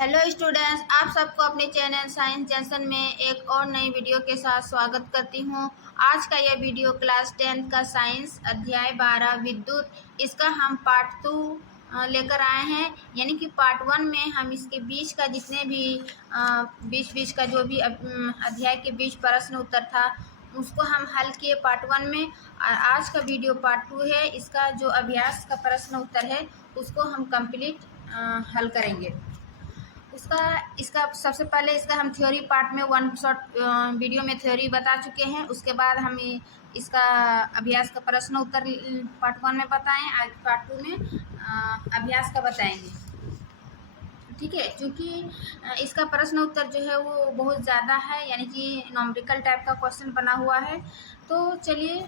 Hello students, आप सबको अपने चैनल साइंस जंक्शन में एक और नई वीडियो के साथ स्वागत करती हूं। आज का यह वीडियो क्लास 10 का साइंस अध्याय 12 विद्युत, इसका हम पार्ट 2 लेकर आए हैं। यानी कि पार्ट 1 में हम इसके बीच का जितने भी बीच का जो भी अध्याय के बीच प्रश्न उत्तर था उसको हम हल किए पार्ट 1 में। और आज का वीडियो पार्ट 2 है। इसका जो अभ्यास का प्रश्न उत्तर है उसको हम कंप्लीट हल करेंगे। इसका सबसे पहले इसका हम थ्योरी पार्ट में वन शॉर्ट वीडियो में थ्योरी बता चुके हैं। उसके बाद हम इसका अभ्यास का प्रश्न उत्तर पार्ट 1 में बताएं। आज पार्ट 2 में अभ्यास का बताएंगे, ठीक है। क्योंकि इसका प्रश्न उत्तर जो है वो बहुत ज़्यादा है, यानी कि न्यूमेरिकल टाइप का क्वेश्चन बना हुआ है। तो चलिए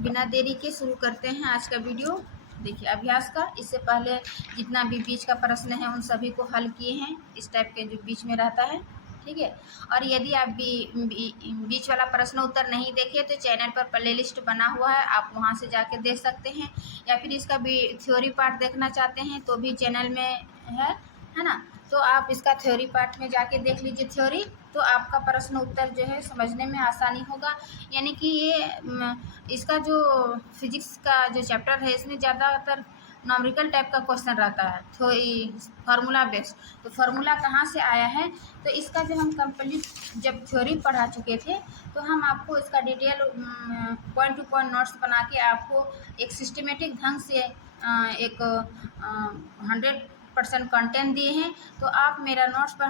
बिना देरी के शुरू करते हैं आज का वीडियो। देखिए अभ्यास का, इससे पहले जितना भी बीच का प्रश्न है उन सभी को हल किए हैं, इस टाइप के जो बीच में रहता है, ठीक है। और यदि आप बीच वाला प्रश्न उत्तर नहीं देखे तो चैनल पर प्लेलिस्ट बना हुआ है, आप वहां से जाके देख सकते हैं। या फिर इसका भी थ्योरी पार्ट देखना चाहते हैं तो भी चैनल में है ना। तो आप इसका थ्योरी पार्ट में जाके देख लीजिए थ्योरी, तो आपका प्रश्न उत्तर जो है समझने में आसानी होगा। यानी कि ये इसका जो फिजिक्स का जो चैप्टर है इसमें ज़्यादातर न्यूमेरिकल टाइप का क्वेश्चन रहता है, तो फार्मूला बेस्ड। तो फार्मूला कहाँ से आया है, तो इसका जो हम कंप्लीट जब थ्योरी पढ़ा चुके थे तो हम आपको इसका detail point two point notes बना के आपको एक सिस्टमेटिक ढंग से एक 100% कंटेंट दिए हैं। तो आप मेरा नोट्स पर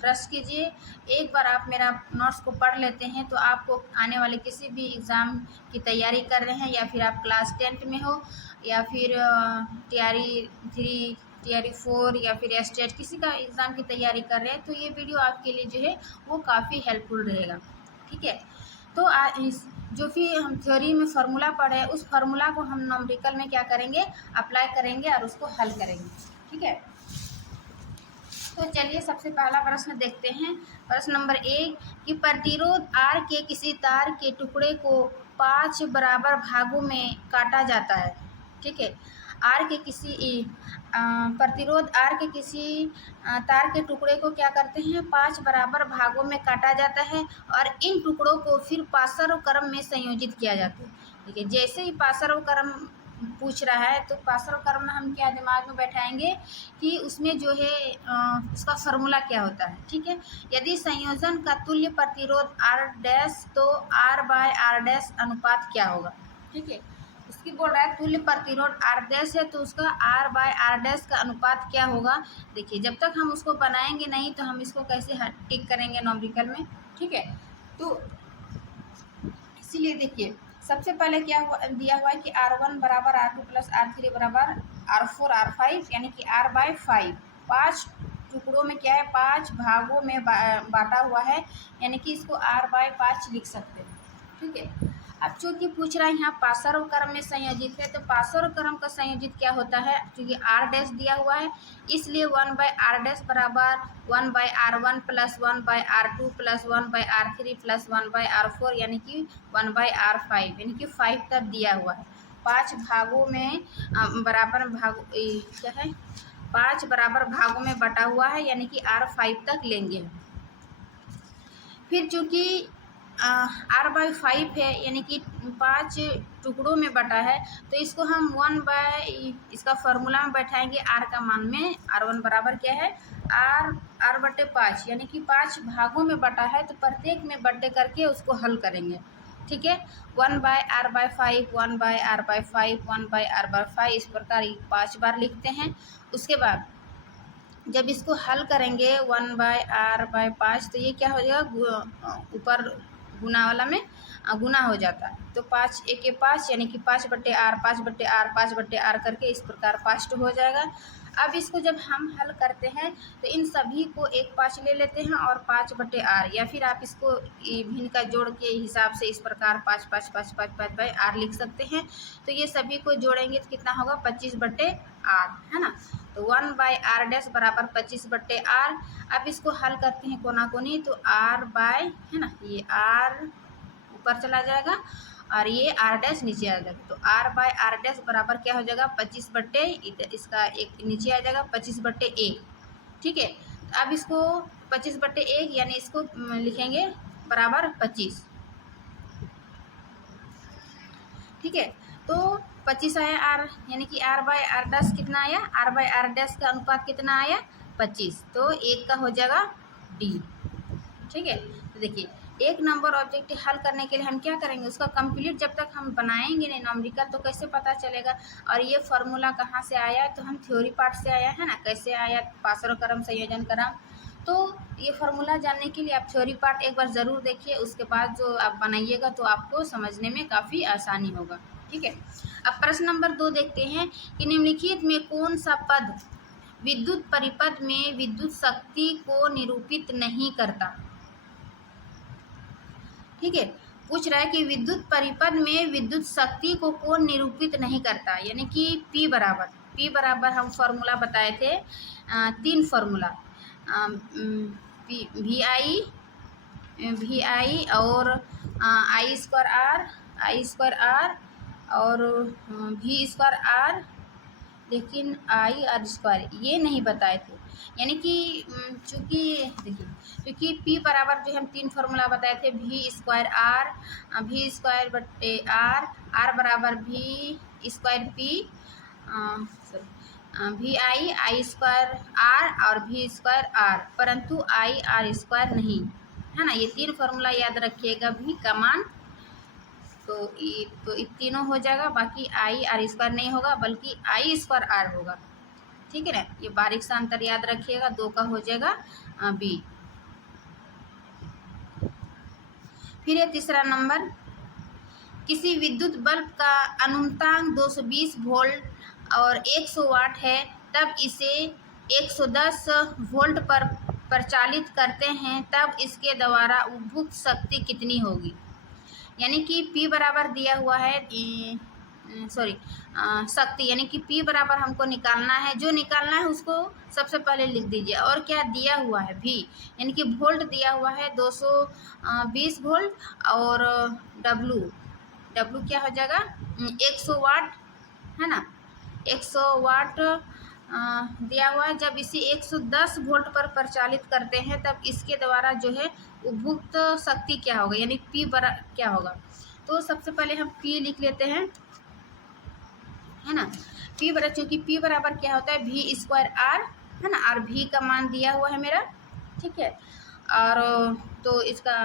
ट्रस्ट कीजिए। एक बार आप मेरा नोट्स को पढ़ लेते हैं तो आपको आने वाले किसी भी एग्ज़ाम की तैयारी कर रहे हैं, या फिर आप क्लास 10 में हो, या फिर टीआरई 3, टीआरई 4 या फिर स्टेट किसी का एग्ज़ाम की तैयारी कर रहे हैं, तो ये वीडियो आपके लिए जो है वो काफ़ी हेल्पफुल रहेगा, ठीक है। तो जो भी हम थ्योरी में फार्मूला पढ़े उस फार्मूला को हम न्यूमेरिकल में क्या करेंगे, अप्लाई करेंगे और उसको हल करेंगे, ठीक है। तो चलिए सबसे पहला प्रश्न देखते हैं। प्रश्न नंबर 1 कि प्रतिरोध R के किसी तार के टुकड़े को 5 बराबर भागों में काटा जाता है, ठीक है। प्रतिरोध R के किसी तार के टुकड़े को क्या करते हैं, 5 बराबर भागों में काटा जाता है और इन टुकड़ों को फिर पासर क्रम में संयोजित किया जाता है, ठीक है। जैसे ही पासर क्रम पूछ रहा है तो पासर क्रम में हम क्या दिमाग में बैठाएंगे कि उसमें जो है उसका फार्मूला क्या होता है, ठीक है। यदि संयोजन का तुल्य प्रतिरोध R डैश तो R बाय R डैश अनुपात क्या होगा, ठीक है। इसकी बोल रहा है तुल्य प्रतिरोध R डैश है तो उसका R बाय R डैश का अनुपात क्या होगा। देखिए जब तक हम उसको बनाएंगे नहीं तो हम इसको कैसे टिक करेंगे न्यूमेरिकल में, ठीक है। तो इसीलिए देखिए सबसे पहले क्या दिया हुआ है कि R1 बराबर R2 प्लस R3 बराबर R4 R5, यानी कि R बाय 5। 5 टुकड़ों में क्या है, 5 भागों में बांटा हुआ है, यानी कि इसको R बाय 5 लिख सकते हैं, ठीक है। अब चूंकि पूछ रहा है यहाँ पासर क्रम में संयोजित है, तो पासर क्रम का संयोजित क्या होता है, क्योंकि R डैश दिया हुआ है इसलिए 1 बाय R डैश बराबर 1 by R1 plus 1 by R2 plus 1 by R3 plus 1 by R4, यानी कि 1 बाय R5, यानी कि 5 तक दिया हुआ है। 5 भागों में बराबर भाग क्या है, 5 बराबर भागों में बटा हुआ है, यानी कि R5 तक लेंगे। फिर चूँकि R बाय 5 है, यानी कि 5 टुकड़ों में बटा है, तो इसको हम 1 बाय इसका फार्मूला में बैठाएंगे R का मान में। R1 बराबर क्या है, R बटे 5, यानी कि 5 भागों में बटा है तो प्रत्येक में बटे करके उसको हल करेंगे, ठीक है। 1 by R by 5, 1 by R by 5, 1 by R by 5, इस प्रकार 5 बार लिखते हैं। उसके बाद जब इसको हल करेंगे 1 बाय R बाय 5 तो ये क्या हो जाएगा, ऊपर गुना वाला में गुना हो जाता है, तो 5 1 5, यानी कि 5 बट्टे R 5 बट्टे R 5 बट्टे R करके इस प्रकार 5 हो जाएगा। अब इसको जब हम हल करते हैं तो इन सभी को 1 5 ले लेते हैं और 5 बट्टे R, या फिर आप इसको भिन्न का जोड़ के हिसाब से इस प्रकार 5 5 5 5 5 बाई R लिख सकते हैं। तो ये सभी को जोड़ेंगे तो कितना होगा, 25 बट्टे R, है ना। तो 1 बाय R डैश बराबर 25 बट्टे R। अब इसको हल करते हैं कोना कोनी, तो R बाय, है ना, ये R ऊपर चला जाएगा और ये R डैश नीचे आ जाएगा। तो R बाय R डैश बराबर क्या हो जाएगा, 25 बट्टे इसका एक नीचे आ जाएगा 25 बट्टे 1, ठीक है। तो अब इसको 25/1 यानी इसको लिखेंगे बराबर 25। ठीक है। तो 25 आया आर, यानी कि R/R' कितना आया, R/R' का अनुपात कितना आया 25, तो 1 का हो जाएगा डी। ठीक है। तो देखिए एक नंबर ऑब्जेक्ट हल करने के लिए हम क्या करेंगे, उसका कंप्लीट जब तक हम बनाएंगे नहीं न्यूमेरिकल तो कैसे पता चलेगा। और ये फार्मूला कहाँ से आया, तो हम थ्योरी पार्ट से आया है ना, कैसे आया, पासर क्रम संयोजन क्रम। तो ये फार्मूला जानने के लिए आप थ्योरी पार्ट एक बार ज़रूर देखिए, उसके बाद जो आप बनाइएगा तो आपको समझने में काफ़ी आसानी होगा। ठीक है। अब प्रश्न नंबर 2 देखते हैं कि निम्नलिखित में कौन सा पद विद्युत परिपथ में विद्युत शक्ति को निरूपित नहीं करता। ठीक है। पूछ रहा है कि विद्युत परिपथ में विद्युत शक्ति को कौन निरूपित नहीं करता, यानी कि P बराबर हम फॉर्मूला बताए थे, 3 फार्मूला, VI और I² R और V²R, लेकिन I² ये नहीं बताए थे। यानी कि चूँकि देखिए, क्योंकि P बराबर जो हम 3 फार्मूला बताए थे, V²R, V²/R, R बराबर V²P, VI I²R और V²R, परंतु IR² नहीं, है ना। ये 3 फार्मूला याद रखिएगा, V का मान तो ये तीनों हो जाएगा, बाकी IR² नहीं होगा बल्कि I²R होगा। ठीक है ना, ये बारीक सा अंतर याद रखिएगा, 2 का हो जाएगा B। फिर ये तीसरा नंबर, किसी विद्युत बल्ब का अनुमतांक 220 वोल्ट और 100 वाट है, तब इसे 110 वोल्ट पर प्रचालित करते हैं, तब इसके द्वारा उपभोग शक्ति कितनी होगी। यानी कि P बराबर दिया हुआ है, शक्ति, यानी कि P बराबर हमको निकालना है, जो निकालना है उसको सबसे पहले लिख दीजिए। और क्या दिया हुआ है V, यानी कि वोल्ट दिया हुआ है 220 वोल्ट, और W क्या हो जाएगा 100 वाट, है ना, 100 वाट दिया हुआ है। जब इसे 110 वोल्ट पर प्रचालित करते हैं तब इसके द्वारा जो है उपभुक्त शक्ति क्या होगा, यानी P क्या होगा। तो सबसे पहले हम P लिख लेते हैं, है ना। चूँकि P बराबर क्या होता है V²R, है ना, और V का मान दिया हुआ है मेरा। ठीक है। और तो इसका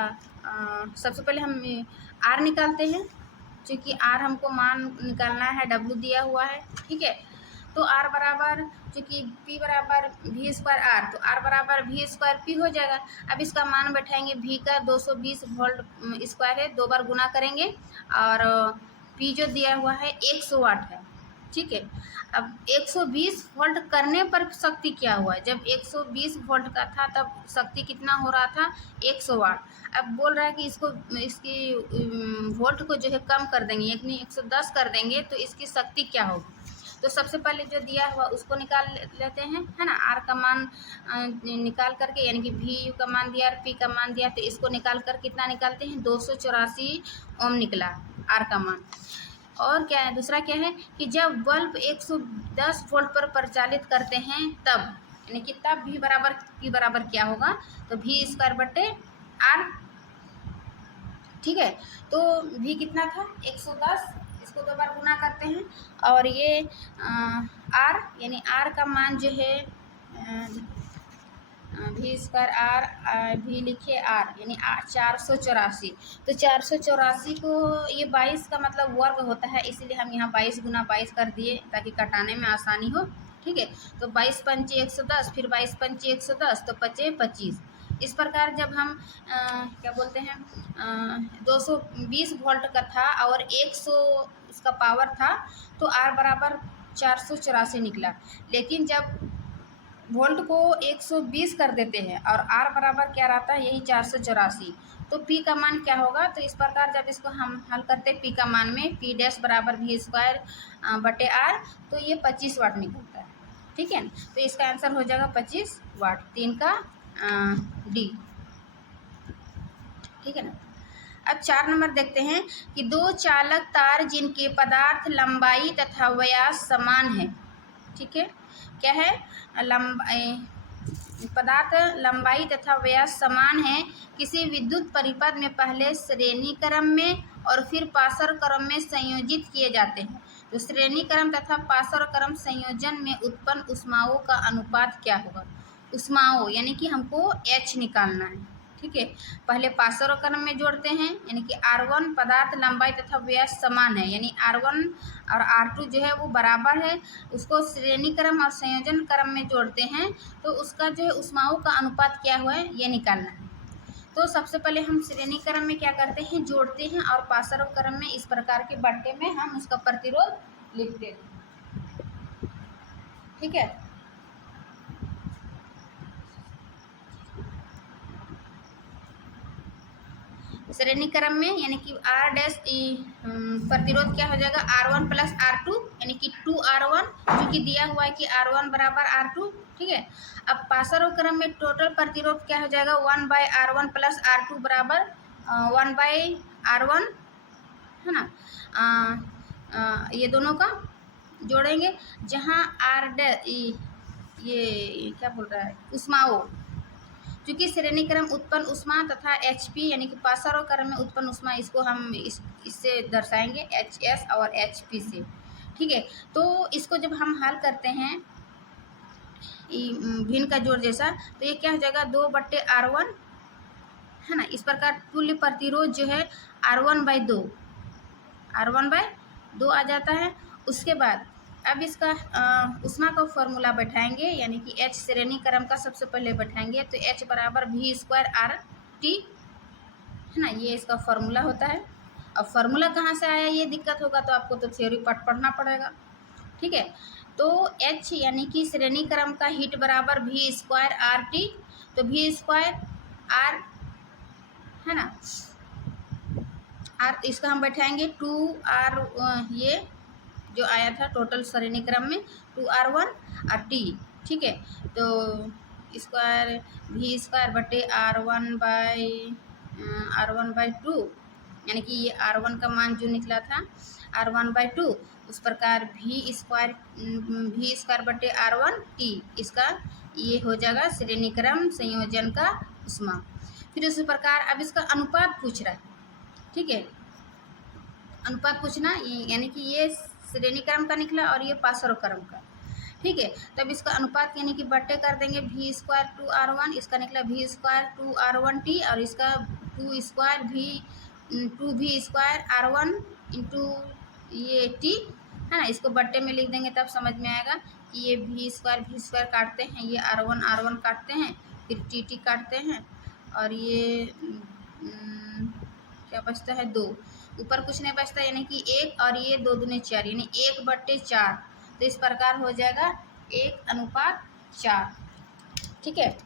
सबसे पहले हम R निकालते हैं, क्योंकि R हमको मान निकालना है, W दिया हुआ है। ठीक है। तो R बराबर, चूँकि P बराबर V²R, तो R बराबर V²P हो जाएगा। अब इसका मान बैठाएंगे, V का 220 वोल्ट स्क्वायर है, 2 बार गुना करेंगे, और P जो दिया हुआ है 100 वाट है। ठीक है। अब 120 वोल्ट करने पर शक्ति क्या हुआ, जब 120 वोल्ट का था तब शक्ति कितना हो रहा था 100 वाट। अब बोल रहा है कि इसकी वोल्ट को जो है कम कर देंगे, यानी 110 कर देंगे, तो इसकी शक्ति क्या होगी। तो सबसे पहले जो दिया हुआ उसको निकाल लेते हैं, है ना। R का मान निकाल करके, यानी कि VU का मान दिया और P का मान दिया, तो इसको निकाल कर कितना निकालते हैं 284 ओम निकला R का मान। और क्या है, दूसरा क्या है कि जब बल्ब 110 वोल्ट पर प्रचालित करते हैं तब, यानी कि तब P बराबर क्या होगा, तो V²/R। ठीक है। तो V कितना था 110, इसको 2 बार गुना करते हैं, और ये R, यानी R का मान जो है V²R, V लिखिए R, यानी 484। तो 484 को ये 22 का मतलब वर्ग होता है, इसीलिए हम यहाँ 22 गुना 22 कर दिए ताकि कटाने में आसानी हो। ठीक है। तो 22 पंचे 110, फिर 22 पंचे 110, तो 25। इस प्रकार जब हम क्या बोलते हैं 220 वोल्ट का था और 100 इसका पावर था, तो R बराबर 484 निकला। लेकिन जब वोल्ट को 120 कर देते हैं और R बराबर क्या रहता है, यही 484, तो P का मान क्या होगा। तो इस प्रकार जब इसको हम हल करते हैं P का मान में, P डैश बराबर V²/R, तो ये 25 वाट निकलता है। ठीक है। तो इसका आंसर हो जाएगा 25 वाट, 3 का D। ठीक है ना। अब 4 नंबर देखते हैं कि 2 चालक तार जिनके पदार्थ लंबाई तथा व्यास समान है। ठीक है। क्या है, पदार्थ लंबाई तथा व्यास समान है, किसी विद्युत परिपथ में पहले श्रेणी क्रम में और फिर पाशर क्रम में संयोजित किए जाते हैं। तो श्रेणी क्रम तथा पाशर क्रम संयोजन में उत्पन्न ऊष्माओं का अनुपात क्या होगा? ऊष्माओं यानी कि हमको H निकालना है, ठीक है। पहले पाशर क्रम में जोड़ते हैं, यानी कि R1 पदार्थ लंबाई तथा व्यास समान है, यानी R1 और R2 जो है वो बराबर है, उसको श्रेणी क्रम और संयोजन क्रम में जोड़ते हैं, तो उसका जो है ऊष्माओं का अनुपात क्या हुआ है ये निकालना है। तो सबसे पहले हम श्रेणी क्रम में क्या करते हैं, जोड़ते हैं, और पाशर क्रम में इस प्रकार के बट्टे में हम उसका प्रतिरोध लिखते हैं, ठीक है। श्रेणी क्रम में यानी कि R डैश प्रतिरोध क्या हो जाएगा, R1 प्लस R2 यानी कि 2R1, जो कि दिया हुआ है कि R1 बराबर R2, ठीक है। अब पाशर क्रम में टोटल प्रतिरोध क्या हो जाएगा, 1/R1 प्लस R2 बराबर 1/R1, है ना। ये दोनों का जोड़ेंगे, जहाँ R डैश ये क्या बोल रहा है, ऊष्माओं, क्योंकि श्रेणी क्रम उत्पन्न ऊष्मा तथा HP यानी कि पाशर क्रम में उत्पन्न ऊष्मा, इसको हम इससे दर्शाएंगे HS और HP से, ठीक है। तो इसको जब हम हल करते हैं भिन्न का जोड़ जैसा, तो ये क्या हो जाएगा, 2/R1, है ना। इस प्रकार तुल्य प्रतिरोध जो है R1/2 आ जाता है। उसके बाद अब इसका ऊष्मा का फॉर्मूला बैठाएंगे, यानी कि H श्रेणी क्रम का सबसे पहले बैठाएंगे, तो H बराबर V²RT, है ना, ये इसका फॉर्मूला होता है। अब फॉर्मूला कहाँ से आया ये दिक्कत होगा, तो आपको तो थ्योरी पार्ट पढ़ना पड़ेगा, ठीक है। तो H यानी कि श्रेणी क्रम का हीट बराबर V²RT, तो V²R, है ना, R इसका हम बैठाएंगे 2R, ये जो आया था टोटल श्रेणी क्रम में 2R1 और T, ठीक है। तो स्क्वायर V²/R1/2, यानी कि ये R1 का मान जो निकला था R1/2, उस प्रकार V²/R1T, इसका ये हो जाएगा श्रेणी क्रम संयोजन का ऊष्मा। फिर उसी प्रकार अब इसका अनुपात पूछ रहा है, ठीक है। अनुपात पूछना, यानी कि ये श्रेणी क्रम का निकला और ये पाशर क्रम का, ठीक है। तब इसका अनुपात यानी कि बट्टे कर देंगे, V²2R1, इसका निकला V²2R1T, और इसका 2V²R1 इंटू ये T, है ना। इसको बट्टे में लिख देंगे तब समझ में आएगा कि ये V² काटते हैं, ये R1 काटते हैं, फिर TT काटते हैं, और ये क्या बचता है, 2, ऊपर कुछ नहीं बचता, यानी कि 1, और ये 2 दूने 4, यानी 1/4। तो इस प्रकार हो जाएगा 1:4, ठीक है।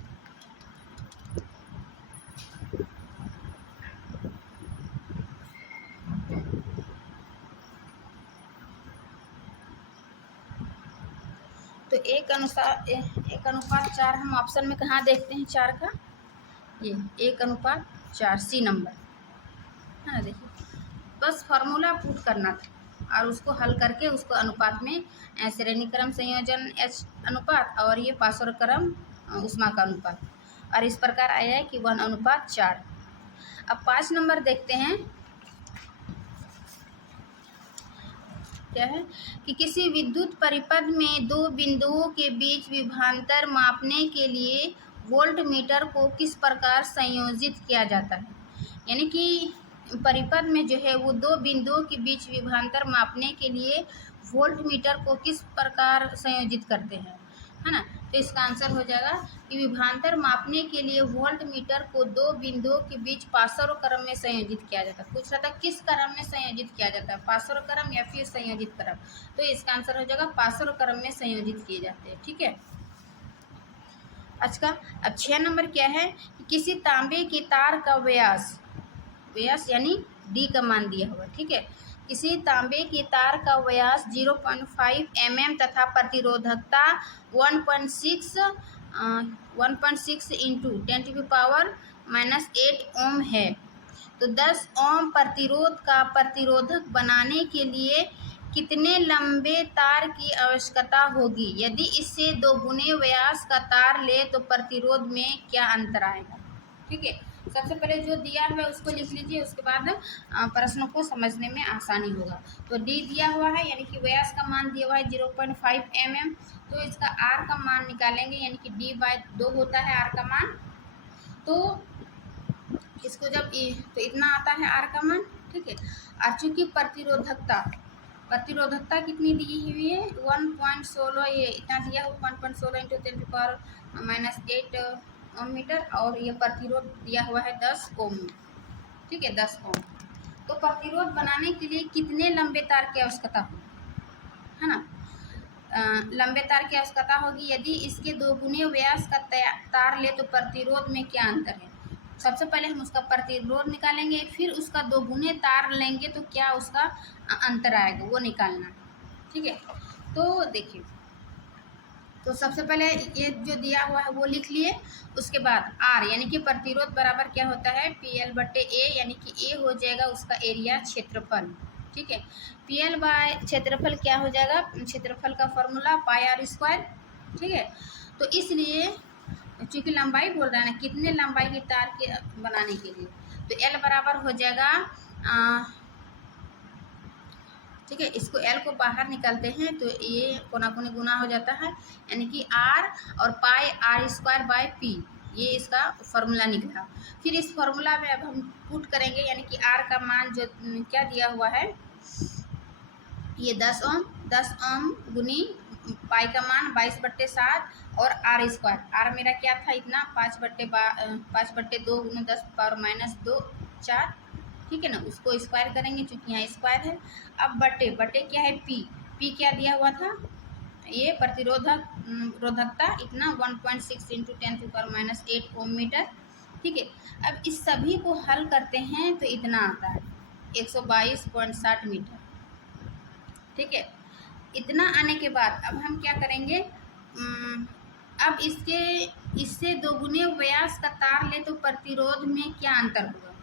तो 1:4 हम ऑप्शन में कहाँ देखते हैं 4 का, ये 1:4 C नंबर, है ना। देखिए बस फार्मूला पुट करना था और उसको हल करके उसको अनुपात में श्रेणी क्रम संयोजन H अनुपात और ये पाशर क्रम ऊष्मा का अनुपात, और इस प्रकार आया है कि 1:4। अब 5 नंबर देखते हैं, क्या है कि किसी विद्युत परिपथ में 2 बिंदुओं के बीच विभवांतर मापने के लिए वोल्ट मीटर को किस प्रकार संयोजित किया जाता है। यानी कि परिपथ में जो है वो 2 बिंदुओं के बीच विभवांतर मापने के लिए वोल्ट मीटर को किस प्रकार संयोजित करते हैं, है ना। तो इसका आंसर हो जाएगा कि विभवांतर मापने के लिए वोल्ट मीटर को 2 बिंदुओं के बीच पाशर क्रम में संयोजित किया जाता है। पूछ रहा था किस क्रम में संयोजित किया जाता है, पाशर क्रम या फिर संयोजित क्रम, तो इसका आंसर हो जाएगा पाशर क्रम में संयोजित किए जाते हैं, ठीक है। अच्छा, अब 6 नंबर क्या है कि किसी तांबे की तार का व्यास यानी D का मान दिया हुआ, ठीक है। किसी तांबे की तार का व्यास 0.5 mm तथा प्रतिरोधकता 1.6 इंटू 10⁻⁻8 ओम है, तो 10 ओम प्रतिरोध का प्रतिरोधक बनाने के लिए कितने लंबे तार की आवश्यकता होगी? यदि इससे 2 गुने व्यास का तार ले तो प्रतिरोध में क्या अंतर आएगा? ठीक है, सबसे पहले जो दिया हुआ है उसको लिख लीजिए, उसके बाद प्रश्नों को समझने में आसानी होगा। तो डी दिया हुआ है यानी कि व्यास का मान दिया हुआ है 0.5 mm, तो इसका आर का मान निकालेंगे यानी कि d/2 होता है आर का मान। तो इसको जब तो इतना आता है आर का मान, ठीक है। और चूंकि प्रतिरोधकता कितनी दी हुई है 1.16, ये इतना दिया हुआ 1.16 × 10⁻⁸ ओम मीटर, और ये प्रतिरोध दिया हुआ है 10 ओम, ठीक है, 10 ओम। तो प्रतिरोध बनाने के लिए कितने लंबे तार की आवश्यकता होगी, है ना? लंबे तार की आवश्यकता होगी। यदि इसके 2 गुने व्यास का तार ले तो प्रतिरोध में क्या अंतर है? सबसे पहले हम उसका प्रतिरोध निकालेंगे, फिर उसका 2 गुने तार लेंगे तो क्या उसका अंतर आएगा वो निकालना, ठीक है। तो देखिए, तो सबसे पहले ये जो दिया हुआ है वो लिख लिए, उसके बाद आर यानी कि प्रतिरोध बराबर क्या होता है PL/A, यानी कि ए हो जाएगा उसका एरिया क्षेत्रफल, ठीक है। PL बाय क्षेत्रफल क्या हो जाएगा, क्षेत्रफल का फॉर्मूला πr², ठीक है। तो इसलिए चूंकि लंबाई बोल रहा है ना, कितने लंबाई की तार के बनाने के लिए, तो L बराबर हो जाएगा, ठीक है। इसको L को बाहर निकालते हैं तो ये कोना कोनी गुना हो जाता है, यानी कि R और πr²/P, ये इसका फॉर्मूला निकला। फिर इस फॉर्मूला में अब हम पुट करेंगे, यानी कि R का मान जो क्या दिया हुआ है ये 10 ओम गुनी पाई का मान 22/7 और r², आर मेरा क्या था इतना 5/2 × 10⁻⁻2 4, ठीक है ना। उसको स्क्वायर करेंगे चूँकि यहाँ स्क्वायर है। अब बटे क्या है पी क्या दिया हुआ था, ये रोधकता इतना 1.6 × 10⁻⁸ ओम मीटर, ठीक है। अब इस सभी को हल करते हैं तो इतना आता है 122.60 मीटर, ठीक है। इतना आने के बाद अब हम क्या करेंगे, अब इससे 2 गुने व्यास का तार ले तो प्रतिरोध में क्या अंतर होगा,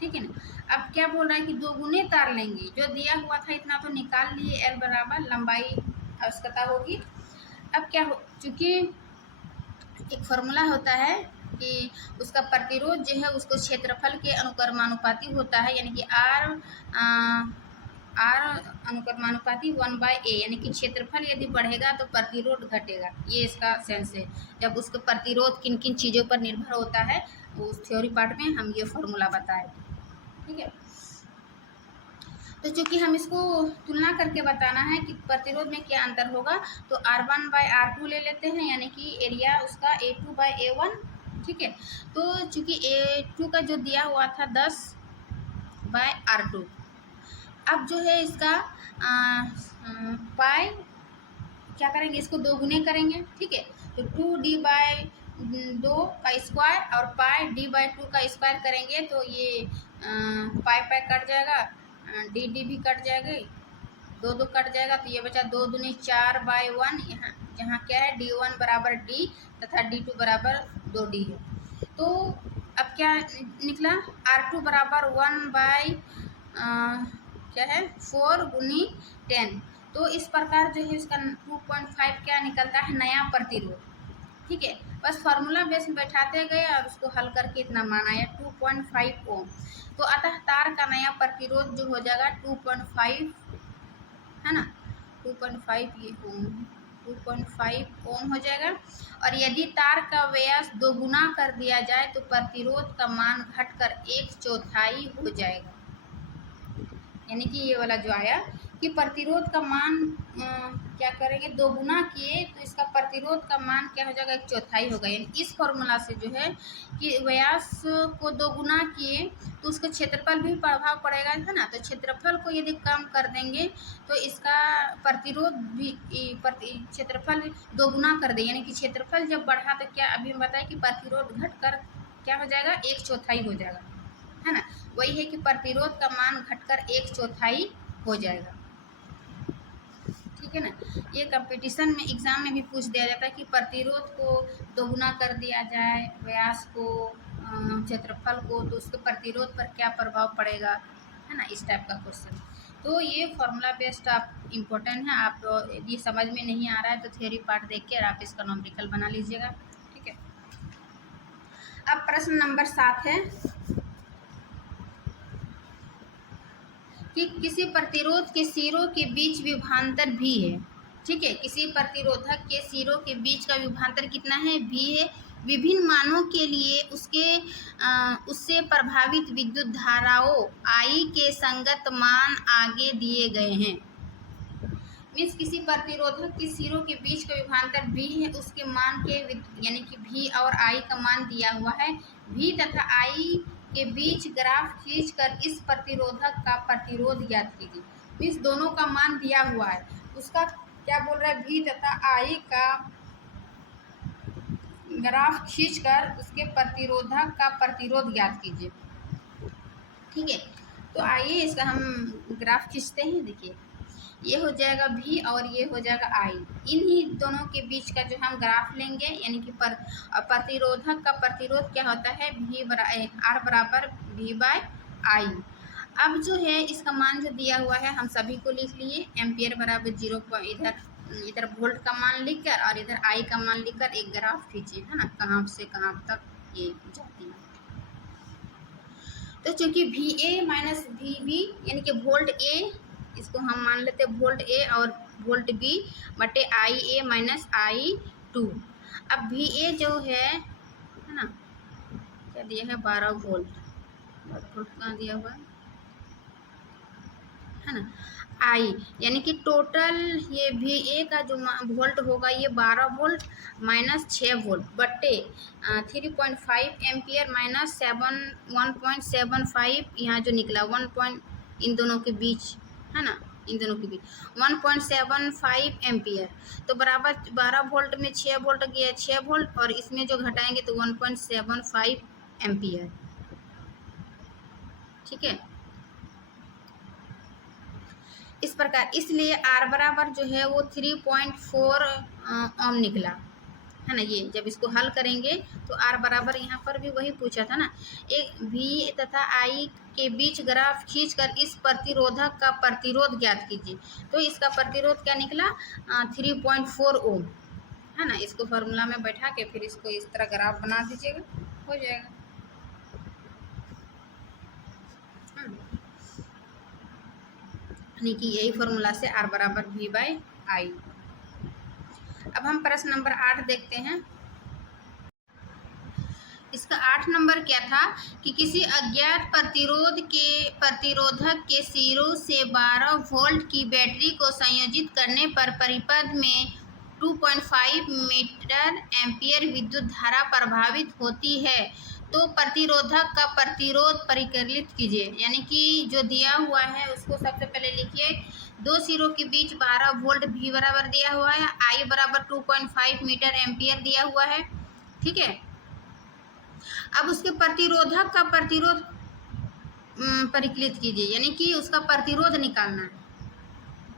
ठीक है ना। अब क्या बोल रहा है कि 2 गुने तार लेंगे, जो दिया हुआ था इतना तो निकाल लिए, L बराबर लंबाई आवश्यकता होगी। अब क्या हो, चूँकि एक फॉर्मूला होता है कि उसका प्रतिरोध जो है उसको क्षेत्रफल के अनुक्रमानुपाती होता है, यानी कि R अनुक्रमानुपाती 1/A, यानी कि क्षेत्रफल यदि बढ़ेगा तो प्रतिरोध घटेगा, ये इसका सेंस है। जब उसके प्रतिरोध किन किन चीज़ों पर निर्भर होता है उस थ्योरी पार्ट में हम ये फॉर्मूला बताए, ठीक है। तो चूँकि हम इसको तुलना करके बताना है कि प्रतिरोध में क्या अंतर होगा, तो R1/R2 ले लेते हैं, यानी कि एरिया उसका A2/A1, ठीक है। तो चूँकि A2 का जो दिया हुआ था 10/R2, अब जो है इसका पाई क्या करेंगे, इसको 2 गुने करेंगे, ठीक है। तो 2d/2 का स्क्वायर और पाई d/2 का स्क्वायर करेंगे तो ये पाई कट जाएगा, डी भी कट जाएगा, 2 कट जाएगा, तो ये बचा 2 दूनी 4/1, यहाँ जहाँ क्या है d1 बराबर d तथा d2 बराबर 2d है। तो अब क्या निकला, R2 बराबर 1 क्या है 4 गुनी 10। तो इस प्रकार जो है इसका 2.5 क्या निकलता है नया प्रतिरोध, ठीक है। बस फार्मूला बेस में बैठाते गए और उसको हल करके इतना मान आया 2.5 ओम। तो अतः तार का नया प्रतिरोध जो हो जाएगा 2.5, है ना, 2.5 ये ओम 2.5 ओम हो जाएगा। और यदि तार का व्यास 2 गुना कर दिया जाए तो प्रतिरोध का मान घटकर 1/4 हो जाएगा, यानी कि ये वाला जो आया कि प्रतिरोध का मान क्या करेंगे 2 गुना किए तो इसका प्रतिरोध का मान क्या हो जाएगा 1/4 होगा। यानी इस फॉर्मूला से जो है कि व्यास को 2 गुना किए तो उसका क्षेत्रफल भी प्रभाव पड़ेगा, है ना। तो क्षेत्रफल को यदि कम कर देंगे तो इसका प्रतिरोध भी क्षेत्रफल 2 गुना कर दे, यानी कि क्षेत्रफल जब बढ़ा तो क्या अभी हम बताएं कि प्रतिरोध घटकर क्या हो जाएगा 1/4 हो जाएगा, है ना। वही है कि प्रतिरोध का मान घटकर 1/4 हो जाएगा, ठीक है ना। ये कंपटीशन में एग्जाम में भी पूछ दिया जाता है कि प्रतिरोध को 2 गुना कर दिया जाए व्यास को क्षेत्रफल को तो उसके प्रतिरोध पर क्या प्रभाव पड़ेगा, है ना, इस टाइप का क्वेश्चन। तो ये फॉर्मूला बेस्ड आप इम्पोर्टेंट है। आप यदि समझ में नहीं आ रहा है तो थ्योरी पार्ट देख के आप इसका न्यूमेरिकल बना लीजिएगा। ठीक है, अब प्रश्न नंबर 7 है कि किसी प्रतिरोध के सिरों के बीच विभवांतर भी है। ठीक है, किसी प्रतिरोधक के सिरों के बीच का विभवांतर कितना है, भी है। विभिन्न मानों के लिए उससे प्रभावित विद्युत धाराओं I के संगत मान आगे दिए गए हैं। मीन्स किसी प्रतिरोधक के सिरों के बीच का विभवांतर भी है, उसके मान के यानी कि V और I का मान दिया हुआ है। V तथा I के बीच ग्राफ खींचकर इस प्रतिरोधक का प्रतिरोध ज्ञात कीजिए। मीन्स दोनों का मान दिया हुआ है, उसका क्या बोल रहा है, V तथा I का ग्राफ खींचकर उसके प्रतिरोधक का प्रतिरोध ज्ञात कीजिए। ठीक है, तो आइए इसका हम ग्राफ खींचते हैं। देखिए, ये हो जाएगा V और ये हो जाएगा I। इन्हीं दोनों के बीच का जो हम ग्राफ लेंगे, यानी कि प्रतिरोधक का प्रतिरोध क्या होता है, R बराबर V/I। अब जो है इसका मान जो दिया हुआ है हम सभी को लिख लिए। एम्पियर बराबर 0, इधर वोल्ट का मान लिखकर और इधर I का मान लिखकर एक ग्राफ खींचिए, है ना, कहाँ से कहाँ तक ये जाती है। तो चूंकि VA माइनस VB यानी कि वोल्ट A, इसको हम मान लेते हैं वोल्ट A और वोल्ट B बटे IA माइनस I2। अब VA जो है ना, क्या दिया है, 12 वोल्ट। वोल्ट कहाँ दिया हुआ है ना, I यानी कि टोटल ये VA का जो वोल्ट होगा ये 12 वोल्ट माइनस 6 वोल्ट बट्टे 3.5 एम्पियर माइनस 1.75 यहाँ जो निकला 1 इन दोनों के बीच, है ना, इन दोनों के बीच 1.75 एम्पियर। तो बराबर 12 वोल्ट में 6 वोल्ट गया, 6 वोल्ट, और इसमें जो घटाएंगे तो 1.75 एम्पियर। ठीक है, इस प्रकार, इसलिए R बराबर जो है वो 3.4 ओम निकला, है ना। ये जब इसको हल करेंगे तो R बराबर यहाँ पर भी वही पूछा था ना, एक V तथा I के बीच ग्राफ खींचकर इस प्रतिरोधक का प्रतिरोध ज्ञात कीजिए। तो इसका प्रतिरोध क्या निकला, 3.4 ओम, है ना। इसको फॉर्मूला में बैठा के फिर इसको इस तरह ग्राफ बना दीजिएगा, हो जाएगा। यानी कि यही फॉर्मूला से R बराबर V/I। अब हम प्रश्न नंबर 8 देखते हैं। इसका 8 नंबर क्या था कि किसी अज्ञात प्रतिरोधक के सिरों से 12 वोल्ट की बैटरी को संयोजित करने पर परिपथ में 2.5 मीटर एम्पियर विद्युत धारा प्रभावित होती है, तो प्रतिरोधक का प्रतिरोध परिकलित कीजिए। यानी कि जो दिया हुआ है उसको सबसे पहले लिखिए। दो सिरों के बीच 12 वोल्ट V बराबर दिया हुआ है, I बराबर 2.5 मीटर एम्पियर दिया हुआ है। ठीक है, अब उसके प्रतिरोधक का प्रतिरोध परिकलित कीजिए, यानी कि उसका प्रतिरोध निकालना है।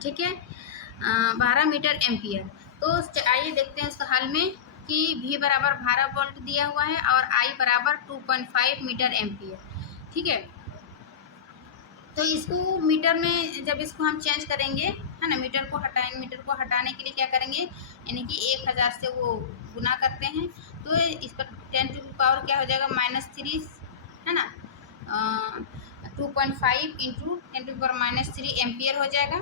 ठीक है, 12 मीटर एम्पियर। तो आइए देखते हैं उसका हल में कि V बराबर 12 वोल्ट दिया हुआ है और I बराबर 2.5 मीटर एम्पियर। ठीक है, तो इसको मीटर में जब इसको हम चेंज करेंगे, है ना, मीटर को हटाएंगे, मीटर को हटाने के लिए क्या करेंगे, यानी कि 1000 से वो गुना करते हैं, तो इस पर 10 टू पावर क्या हो जाएगा, -3, है ना, 2.5 इंटू 10 टू पावर -3 एम्पियर हो जाएगा।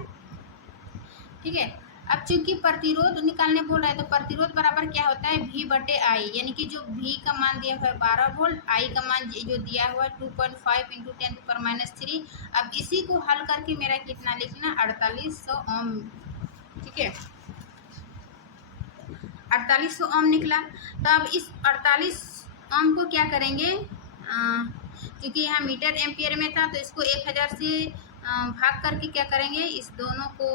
ठीक है, अब चूंकि प्रतिरोध निकालने बोल रहा है तो प्रतिरोध बराबर क्या होता है, V बटे I, यानी कि जो V का मान दिया हुआ है 12 वोल्ट, I का मान जो दिया हुआ है 2.5 इंटू 10 टू पावर -3। अब इसी को हल करके मेरा कितना लिखना, 4800 ओम। ठीक है, 4800 ओम निकला। तो अब इस 48 ओम को क्या करेंगे, क्योंकि यहाँ मीटर एम्पियर में था तो इसको 1000 से भाग करके क्या करेंगे, इस दोनों को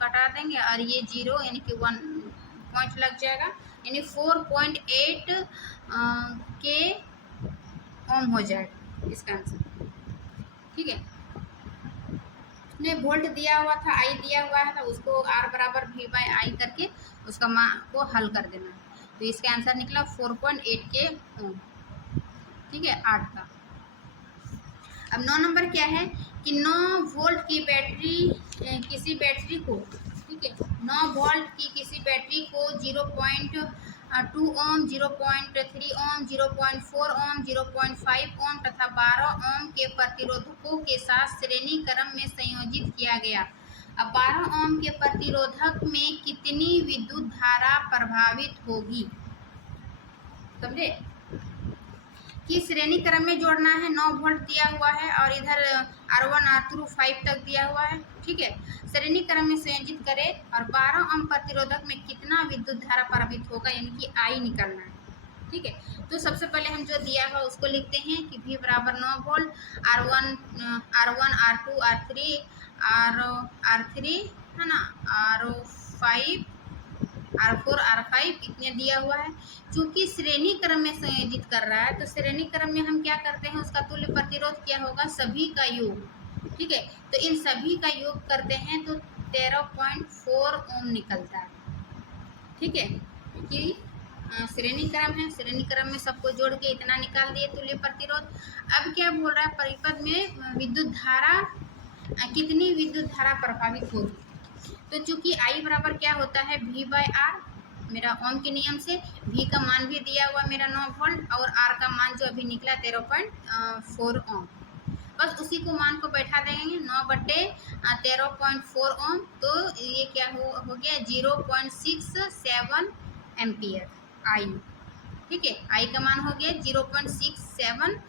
कटा देंगे और ये 0 यानी कि 1 पॉइंट लग जाएगा, यानी 4.8 के ओम हो जाएगा इसका आंसर। ठीक है, ने वोल्ट दिया हुआ था, I दिया हुआ है, तो उसको R बराबर V/I करके उसका मान को हल कर देना। तो इसका आंसर निकला 4.8 के ओम। ठीक है, 8 का। अब 9 नंबर क्या है कि 9 वोल्ट की बैटरी किसी बैटरी को, ठीक है, 9 वोल्ट की किसी बैटरी को 0.2 ओम, 0.3 ओम, 0.4 ओम, 0.5 ओम तथा 12 ओम के प्रतिरोधकों के साथ श्रेणी क्रम में संयोजित किया गया। अब 12 ओम के प्रतिरोधक में कितनी विद्युत धारा प्रभावित होगी, समझे कि श्रेणी क्रम में जोड़ना है। 9 वोल्ट दिया हुआ है और इधर R1 R2 5 तक दिया हुआ है, ठीक है। श्रेणी क्रम में संयोजित करें और 12 ओम प्रतिरोधक में कितना विद्युत धारा प्रभावित होगा, यानी कि I निकालना है, ठीक है। तो सबसे पहले हम जो दिया है उसको लिखते हैं कि V बराबर 9 वोल्ट, R1 R2 R3 है ना, R5 R4 R5 इतने दिया हुआ है। चूंकि श्रेणी क्रम में संयोजित कर रहा है तो श्रेणी क्रम में हम क्या करते हैं, उसका तुल्य प्रतिरोध क्या होगा, सभी का योग, ठीक है। तो इन सभी का योग करते हैं तो 13.4 ओम निकलता है, ठीक है। कि श्रेणी क्रम है, श्रेणी क्रम में सबको जोड़ के इतना निकाल दिए तुल्य प्रतिरोध। अब क्या बोल रहा है, परिपथ में विद्युत धारा, कितनी विद्युत धारा प्रभावित होगी। तो चूंकि I बराबर क्या होता है V/R, मेरा ओम के नियम से V का मान भी दिया हुआ मेरा 9 वोल्ट और R का मान जो अभी निकला 13.4 ओम, बस उसी को मान को बैठा देंगे 9/13.4 ओम। तो ये क्या हो गया 0.67 एम्पियर I, ठीक है। I का मान हो गया 0.67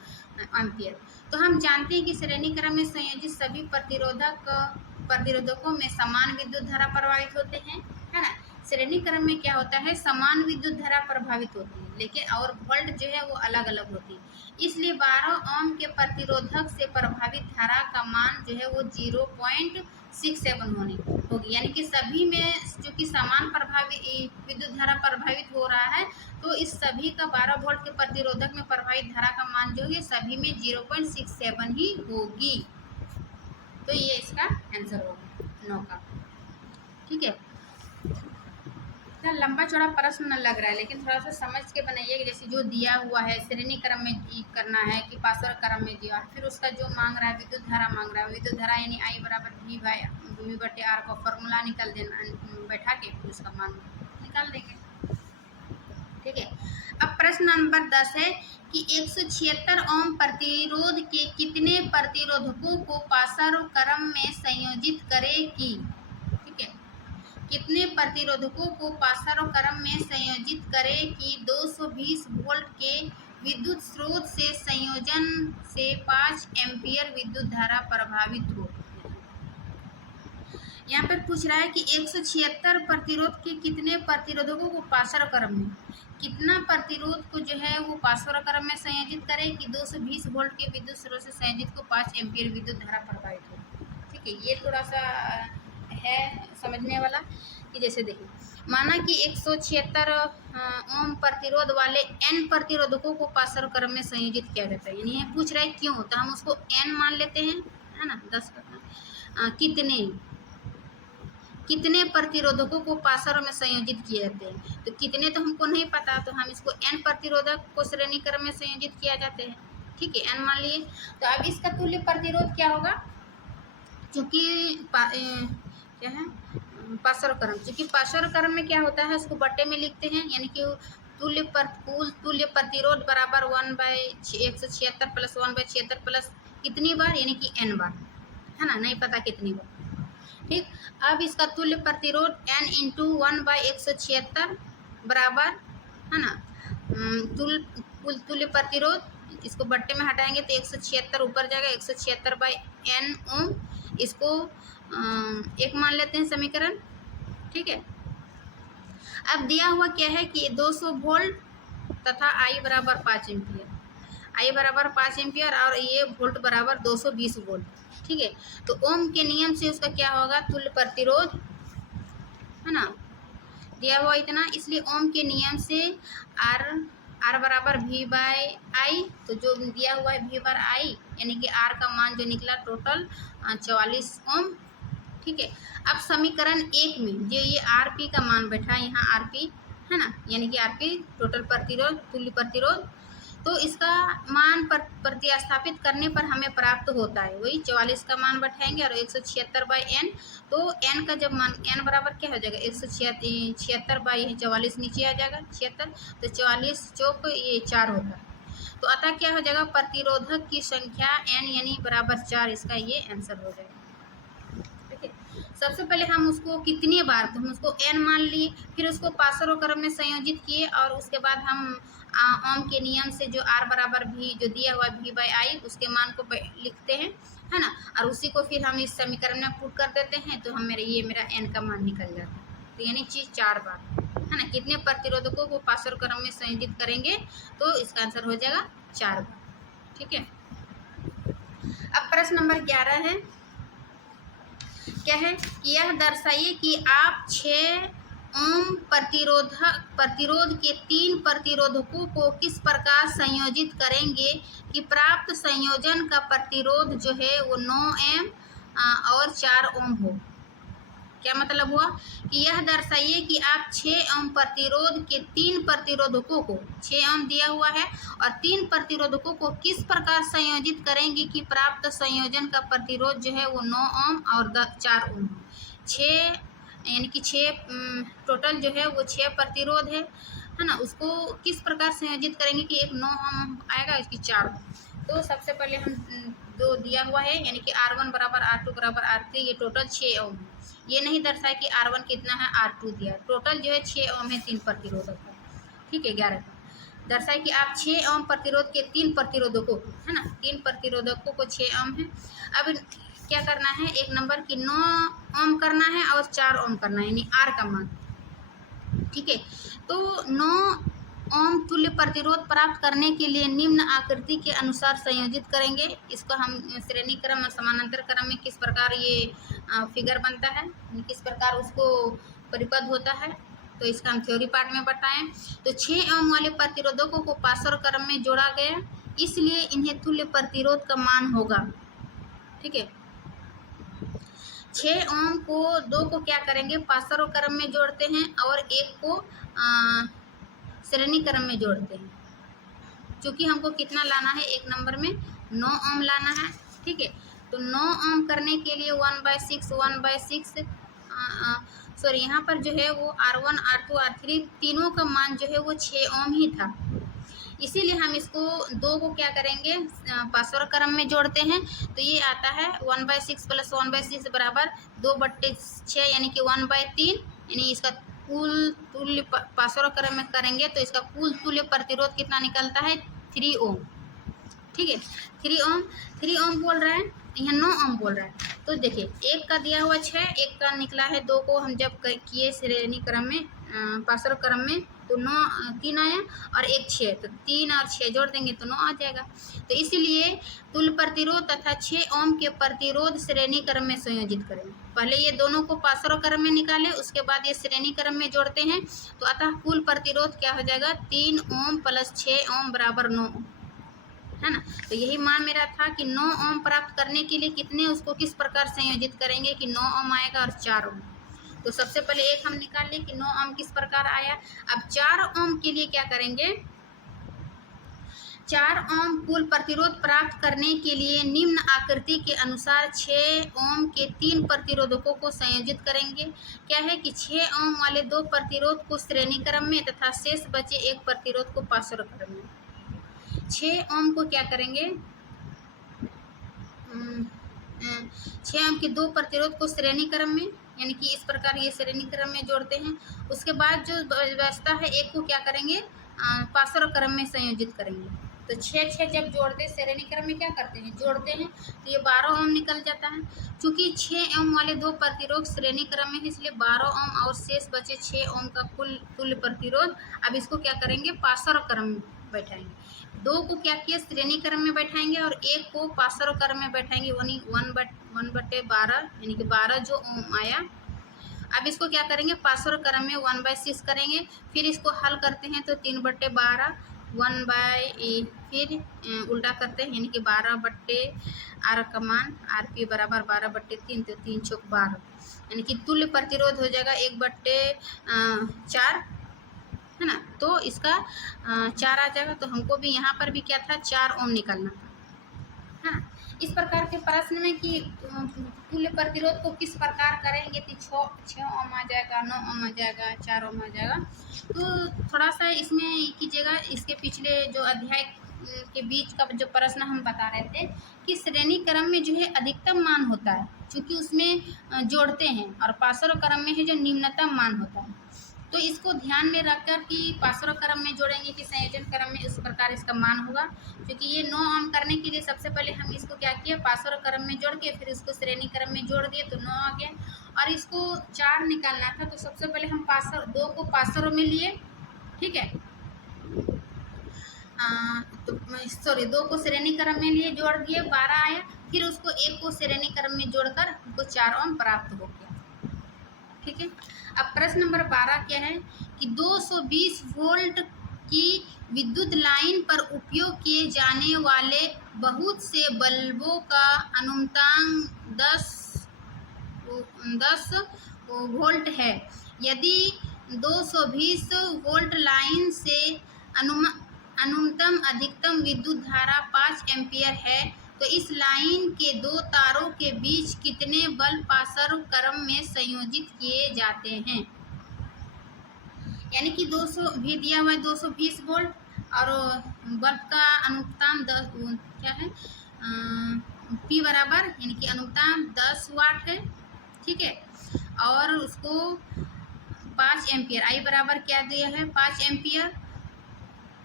एम्पियर। तो हम जानते हैं कि श्रेणी क्रम में संयोजित सभी प्रतिरोधकों में समान विद्युत धारा प्रभावित होते हैं, है ना। श्रेणी क्रम में क्या होता है, समान विद्युत धारा प्रभावित होती है, लेकिन और वोल्ट जो है वो अलग अलग होती है। इसलिए 12 ओम के प्रतिरोधक से प्रभावित धारा का मान जो है वो 0.67 होगी, यानी कि सभी में चूँकि समान विद्युत धारा प्रभावित हो रहा है तो इस सभी का 12 वोल्ट के प्रतिरोधक में प्रभावित धारा का मान जो है सभी में 0.67 ही होगी। तो ये इसका आंसर होगा 9 का, ठीक है। इतना लंबा चौड़ा प्रश्न न लग रहा है, लेकिन थोड़ा सा समझ के बनाइए। जैसे जो दिया हुआ है श्रेणी क्रम में करना है कि पासर क्रम में दिया, फिर उसका जो मांग रहा है विद्युत धारा मांग रहा है, विद्युत धारा यानी I बराबर V/R का फॉर्मूला निकाल देना, बैठा के फिर उसका मान निकाल देंगे, ठीक है। अब प्रश्न नंबर 10 है कि 176 ओम प्रतिरोध के कितने प्रतिरोधकों को पासर क्रम में संयोजित करेगी, ठीक है। कितने प्रतिरोधकों को पासर क्रम में संयोजित करें कि 220 वोल्ट के विद्युत स्रोत से संयोजन से 5 एम्पियर विद्युत धारा प्रभावित हो। यहाँ पर पूछ रहा है कि 176 प्रतिरोध के कितने प्रतिरोधकों को पासर क्रम में, कितना प्रतिरोध को जो है वो पासर क्रम में संयोजित करें कि 220 वोल्ट के विद्युत स्रोत से संयोजित को 5 एम्पियर विद्युत धारा प्रभावित हो, ठीक है। ये थोड़ा सा है समझने वाला कि जैसे देखिए, माना कि 176 ओम प्रतिरोध वाले n प्रतिरोधकों को पासर क्रम में संयोजित किया जाता है, यानी पूछ रहा है क्यों, तो हम उसको n मान लेते हैं, है ना। 10 कितने प्रतिरोधकों को पासर में संयोजित किए जाते हैं, तो कितने तो हमको नहीं पता, तो हम इसको n प्रतिरोधक को श्रेणी क्रम में संयोजित किया जाते हैं, ठीक है। n मान लिए। तो अब इसका तुल्य प्रतिरोध क्या होगा, क्योंकि क्या है पासर क्रम, क्योंकि पासर क्रम में क्या होता है उसको बट्टे में लिखते हैं, यानी कि कुल तुल्य प्रतिरोध बराबर 1/176 प्लस 1/76 प्लस कितनी बार, यानी कि n बार, है ना, नहीं पता कितनी बार, ठीक। अब इसका तुल्य प्रतिरोध n × 1/176 बराबर, है ना, तुल्य प्रतिरोध, इसको बट्टे में हटाएंगे तो 176 ऊपर जाएगा, 176/n ओम, इसको एक मान लेते हैं समीकरण, ठीक है। अब दिया हुआ क्या है कि 200 वोल्ट तथा I बराबर 5 एम्पियर, I बराबर 5 एम्पियर और ये वोल्ट बराबर 220 वोल्ट, ठीक है। तो ओम के नियम से उसका क्या होगा, तुल्य प्रतिरोध, है ना, दिया हुआ इतना, इसलिए ओम के नियम से R बराबर V/I, तो जो दिया हुआ है V/I यानी कि R का मान जो निकला टोटल 44 ओम, ठीक है। अब समीकरण 1 में जो ये RP का मान बैठा है यहाँ RP, है ना, यानी कि RP टोटल प्रतिरोध, तुल्य प्रतिरोध, तो इसका मान प्रतिस्थापित करने पर हमें प्राप्त होता है वही 44 का मान बैठाएंगे और 176/n। तो n का जब मान n बराबर क्या हो जाएगा 176/44 नीचे आ जाएगा 76, तो 44 चौक ये 4 होता है। तो अतः क्या हो जाएगा प्रतिरोधक की संख्या n यानी बराबर 4, इसका ये आंसर हो जाएगा। सबसे पहले हम उसको कितनी बार, तो हम उसको n मान लिए, फिर उसको पासरों क्रम में संयोजित किए और उसके बाद हम ओम के नियम से जो r बराबर भी जो दिया हुआ v/i उसके मान को लिखते हैं, है ना, और उसी को फिर हम इस समीकरण में पुट कर देते हैं, तो हम मेरा n का मान निकल जाता है। तो यानी चीज 4 बार, है ना, कितने प्रतिरोधकों को पासर क्रम में संयोजित करेंगे, तो इसका आंसर हो जाएगा 4 बार। ठीक है। अब प्रश्न नंबर 11 है, क्या है, यह दर्शाइए कि आप 6 ओम प्रतिरोध के 3 प्रतिरोधकों को किस प्रकार संयोजित करेंगे कि प्राप्त संयोजन का प्रतिरोध जो है वो 9 ओम और 4 ओम हो। क्या मतलब हुआ कि यह दर्शाइए कि आप 6 ओम प्रतिरोध के 3 प्रतिरोधकों को, 6 ओम दिया हुआ है और 3 प्रतिरोधकों को किस प्रकार संयोजित करेंगे कि प्राप्त संयोजन का प्रतिरोध जो है वो 9 ओम और 4 ओम। 6 यानी कि 6 टोटल जो है वो 6 प्रतिरोध है ना, उसको किस प्रकार संयोजित करेंगे कि एक 9 ओम आएगा, इसकी 4 ओम। तो सबसे पहले हम दो दिया हुआ है यानी कि R1 बराबर R2 बराबर R3, ये टोटल 6 ओम है। ये नहीं दर्शाया कि R1 कितना है, R2 दिया, टोटल जो है 6 ओम है 3 प्रतिरोधक का। ठीक है। 11 का दर्शाया कि आप 6 ओम प्रतिरोध के 3 प्रतिरोधकों को, है ना, 3 प्रतिरोधकों को 6 ओम है। अब क्या करना है, एक नंबर की 9 ओम करना है और 4 ओम करना है, यानी R का मान। ठीक है। तो 9 ओम तुल्य प्रतिरोध प्राप्त करने के लिए निम्न आकृति के अनुसार संयोजित करेंगे। इसको हम श्रेणी क्रम और समानांतर क्रम में किस प्रकार ये फिगर बनता है, किस प्रकार उसको परिपथ होता है, तो इसका हम थ्योरी पार्ट में बताएं। तो 6 ओम वाले प्रतिरोधकों को पासर क्रम में जोड़ा गया, इसलिए इन्हें तुल्य प्रतिरोध का मान होगा। ठीक है। 6 ओम को 2 को क्या करेंगे, पासर क्रम में जोड़ते हैं और एक को श्रेणी क्रम में जोड़ते हैं। क्योंकि हमको कितना लाना है, एक नंबर में 9 ओम लाना है। ठीक है। तो 9 ओम करने के लिए 1/6 सॉरी यहाँ पर जो है वो R1 R2 R3 तीनों का मान जो है वो 6 ओम ही था, इसीलिए हम इसको 2 को क्या करेंगे, पासर क्रम में जोड़ते हैं। तो ये आता है 1/6 + 1/6 बराबर 2/6 यानी कि 1/3, यानी इसका कुल तुल्य पासर क्रम में करेंगे तो इसका कुल तुल्य प्रतिरोध कितना निकलता है, 3 ओम। ठीक है। 3 ओम बोल रहा है, यहाँ 9 ओम बोल रहा है। तो देखिए एक का दिया हुआ 6, एक का निकला है 2 को हम जब किए श्रेणी क्रम में पासर क्रम में, तो 3 आया और एक 6, तो 3 और 6 जोड़ देंगे तो 9 आ जाएगा। तो इसीलिए तुल्य प्रतिरोध तथा 6 ओम के प्रतिरोध श्रेणी क्रम में संयोजित करें। पहले ये दोनों को पासर क्रम में निकाले, उसके बाद ये श्रेणी क्रम में जोड़ते हैं, तो अतः कुल प्रतिरोध क्या हो जाएगा, 3 ओम + 6 ओम बराबर 9 ओम, है ना। तो यही मान मेरा था कि 9 ओम प्राप्त करने के लिए कितने, उसको किस प्रकार संयोजित करेंगे कि 9 ओम आएगा और 4 ओम। तो सबसे पहले एक हम निकाल लें कि 9 ओम किस प्रकार आया। अब 4 ओम के लिए क्या करेंगे, 4 ओम कुल प्रतिरोध प्राप्त करने के लिए निम्न आकृति के अनुसार 6 ओम के 3 प्रतिरोधकों को संयोजित करेंगे। क्या है कि 6 ओम वाले 2 प्रतिरोध को श्रेणी क्रम में तथा शेष बचे एक प्रतिरोध को पासर क्रम में। 6 ओम को क्या करेंगे, 6 ओम के 2 प्रतिरोध को श्रेणी क्रम में, यानी कि इस प्रकार ये श्रेणी क्रम में जोड़ते हैं। उसके बाद जो बचता है एक को क्या करेंगे, पासर क्रम में संयोजित करेंगे। तो 6 जब जोड़ते श्रेणी क्रम में क्या करते हैं, जोड़ते हैं, तो ये 12 ओम निकल जाता है। क्योंकि 6 ओम वाले 2 प्रतिरोध श्रेणी क्रम में है, इसलिए 12 ओम और शेष बचे 6 ओम का कुल तुल्य प्रतिरोध। अब इसको क्या करेंगे, पासर क्रम में बैठाएंगे। 2 को क्या किया, श्रेणी क्रम में बैठाएंगे और एक को पासर क्रम में बैठाएंगे, 1/12 यानी कि 12 जो ओम आया। अब इसको क्या करेंगे, पासर क्रम में 1/6 करेंगे, फिर इसको हल करते हैं तो 3/12 फिर उल्टा करते हैं, यानी कि 12/R का मान RP बराबर 12/3, तो 3 × 12 यानी कि तुल्य प्रतिरोध हो जाएगा 1/4 है ना। तो इसका 4 आ जाएगा। तो हमको भी यहाँ पर भी क्या था, 4 ओम निकालना था। हाँ, इस प्रकार के प्रश्न में कि तुल्य प्रतिरोध को किस प्रकार करेंगे तो 6 ओम आ जाएगा, 9 ओम आ जाएगा, 4 ओम आ जाएगा। तो थोड़ा सा इसमें कीजिएगा, इसके पिछले जो अध्याय के बीच का जो प्रश्न हम बता रहे थे कि श्रेणी क्रम में जो है अधिकतम मान होता है, क्योंकि उसमें जोड़ते हैं, और पार्श्व क्रम में है जो निम्नतम मान होता है। तो इसको ध्यान में रखकर कि पार्श्व क्रम में जोड़ेंगे कि संयोजन क्रम में, इस प्रकार इसका मान होगा। क्योंकि ये 9 ओम करने के लिए सबसे पहले हम इसको क्या किए, पार्श्व क्रम में जोड़ के फिर इसको श्रेणी क्रम में जोड़ दिए तो 9 आ गया। और इसको 4 निकालना था, तो सबसे पहले हम 2 को पार्श्व में लिए, ठीक है। तो सॉरी 2 को श्रेणी क्रम में लिए, जोड़ दिए, 12 आया। फिर उसको 1 को श्रेणी क्रम में जोड़कर हमको 4 ओम प्राप्त हो गया, ठीक है। अब प्रश्न नंबर 12 क्या है कि 220 वोल्ट की विद्युत लाइन पर उपयोग किए जाने वाले बहुत से बल्बों का अनुपात 10 वोल्ट है। यदि 220 वोल्ट लाइन से अनुमतम अधिकतम विद्युत धारा 5 एम्पीयर है, तो इस लाइन के 2 तारों के बीच कितने बल्ब पार्श्व क्रम में संयोजित किए जाते हैं। यानी कि 200 भी दिया हुआ है, 220 वोल्ट, और बल्ब का अनुपात 10 क्या है, P बराबर यानी कि अनुपात 10 वाट है, ठीक है। और उसको 5 एम्पियर, I बराबर क्या दिया है, 5 एम्पियर।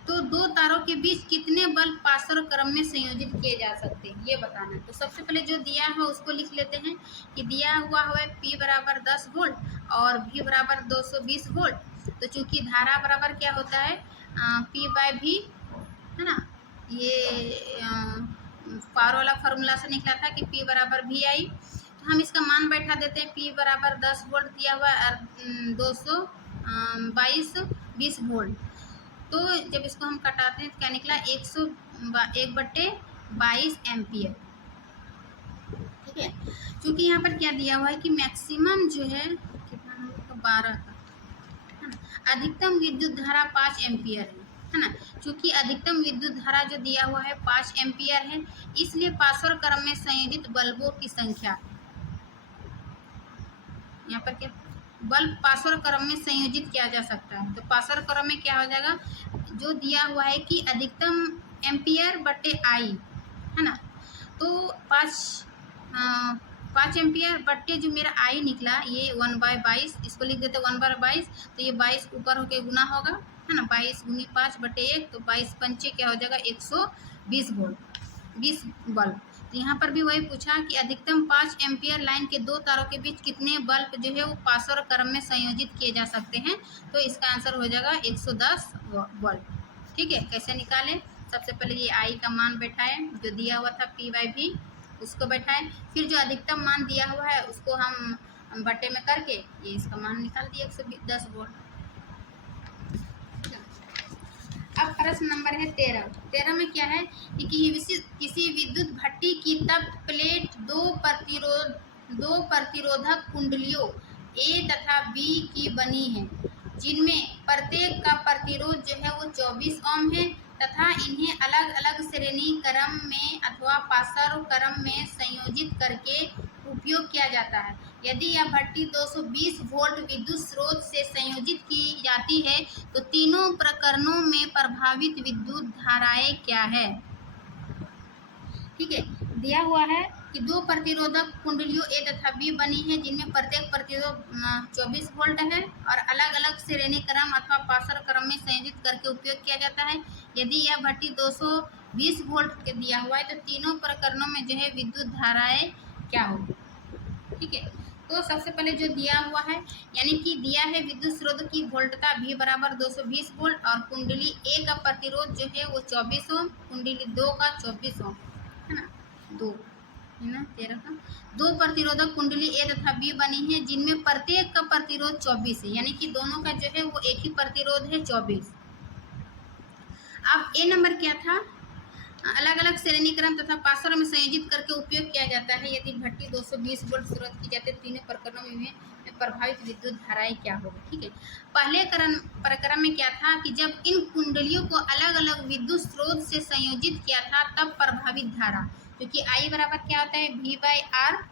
तो 2 तारों के बीच कितने बल्ब पार्श्व क्रम में संयोजित किए जा सकते हैं, ये बताना है। तो सबसे पहले जो दिया है उसको लिख लेते हैं कि दिया हुआ है P बराबर 10 वोल्ट और V बराबर 220 वोल्ट। तो चूंकि धारा बराबर क्या होता है, P बाय V, है ना। ये पावर वाला फार्मूला से निकला था कि P बराबर VI। तो हम इसका मान बैठा देते हैं, P बराबर 10 वोल्ट दिया हुआ है, 220 वोल्ट। तो जब इसको हम कटाते हैं तो क्या निकला, 1/22 एम्पियर, ठीक है। क्योंकि यहाँ पर क्या दिया हुआ है कि मैक्सिमम जो है कितना, 12 का, है ना। अधिकतम विद्युत धारा 5 एम्पियर है ना। क्योंकि अधिकतम विद्युत धारा जो दिया हुआ है 5 एम्पियर है, इसलिए पार्श्व क्रम में संयोजित बल्बों की संख्या, यहाँ पर क्या, बल्ब पार्श्व क्रम में संयोजित किया जा सकता है। तो पार्श्व क्रम में क्या हो जाएगा, जो दिया हुआ है कि अधिकतम एम्पियर बटे I, है ना। तो 5 एम्पियर बटे जो मेरा I निकला, ये 1/22, इसको लिख देते 1/22। तो ये 22 ऊपर होके गुना होगा, है ना, 22 गुनी 5 बटे 1, तो 22 पंचे क्या हो जाएगा, 120 वोल्ट, 20 बल्ब। तो यहाँ पर भी वही पूछा कि अधिकतम 5 एम्पियर लाइन के 2 तारों के बीच कितने बल्ब जो है वो पार्श्व क्रम में संयोजित किए जा सकते हैं। तो इसका आंसर हो जाएगा 110 बल्ब, ठीक है। कैसे निकालें, सबसे पहले ये I का मान बैठाएं, जो दिया हुआ था P बाई V उसको बैठाएं। फिर जो अधिकतम मान दिया हुआ है उसको हम बटे में करके ये इसका मान निकाल दिए, 110 वोल्ट। अब प्रश्न नंबर है 13 में क्या है कि किसी विद्युत भट्टी की तप्त प्लेट दो प्रतिरोधक कुंडलियों A तथा B की बनी है, जिनमें प्रत्येक का प्रतिरोध जो है वो 24 ओम है तथा इन्हें अलग अलग श्रेणी क्रम में अथवा पार्श्व क्रम में संयोजित करके उपयोग किया जाता है। यदि यह भट्टी 220 वोल्ट विद्युत स्रोत से संयोजित की जाती है, तो तीनों प्रकरणों में प्रभावित विद्युत धाराएं क्या है, ठीक है। दिया हुआ है कि 2 प्रतिरोधक कुंडलियों A तथा B बनी है, जिनमें प्रत्येक प्रतिरोध 24 वोल्ट है और अलग अलग श्रेणी क्रम अथवा पार्श्व क्रम में संयोजित करके उपयोग किया जाता है। यदि यह भट्टी 220 वोल्ट के दिया हुआ है, तो तीनों प्रकरणों में जो है विद्युत धाराएं क्या होगी, ठीक है। तो सबसे पहले जो दिया हुआ है, यानी कि दिया है विद्युत स्रोत की वोल्टता V बराबर 220 वोल्ट और कुंडली A का प्रतिरोध जो है वो 24 ओम, कुंडली 2 का 24 ओम, है ना, 2 है ना, 13 का। 2 प्रतिरोधक कुंडली A तथा B बनी है, जिनमें प्रत्येक का प्रतिरोध 24 है, यानी कि दोनों का जो है वो एक ही प्रतिरोध है 24। अब A नंबर क्या था, अलग अलग श्रेणी क्रम तथा पार्श्व में संयोजित करके उपयोग किया जाता है। यदि भट्टी 220 वोल्ट स्रोत की जाती है, तीनों प्रकरणों में प्रभावित विद्युत धाराएं क्या होगी। ठीक है, पहले प्रकरण में क्या था कि जब इन कुंडलियों को अलग अलग विद्युत स्रोत से संयोजित किया था तब प्रभावित धारा, क्योंकि आई बराबर क्या होता है V बाई आर।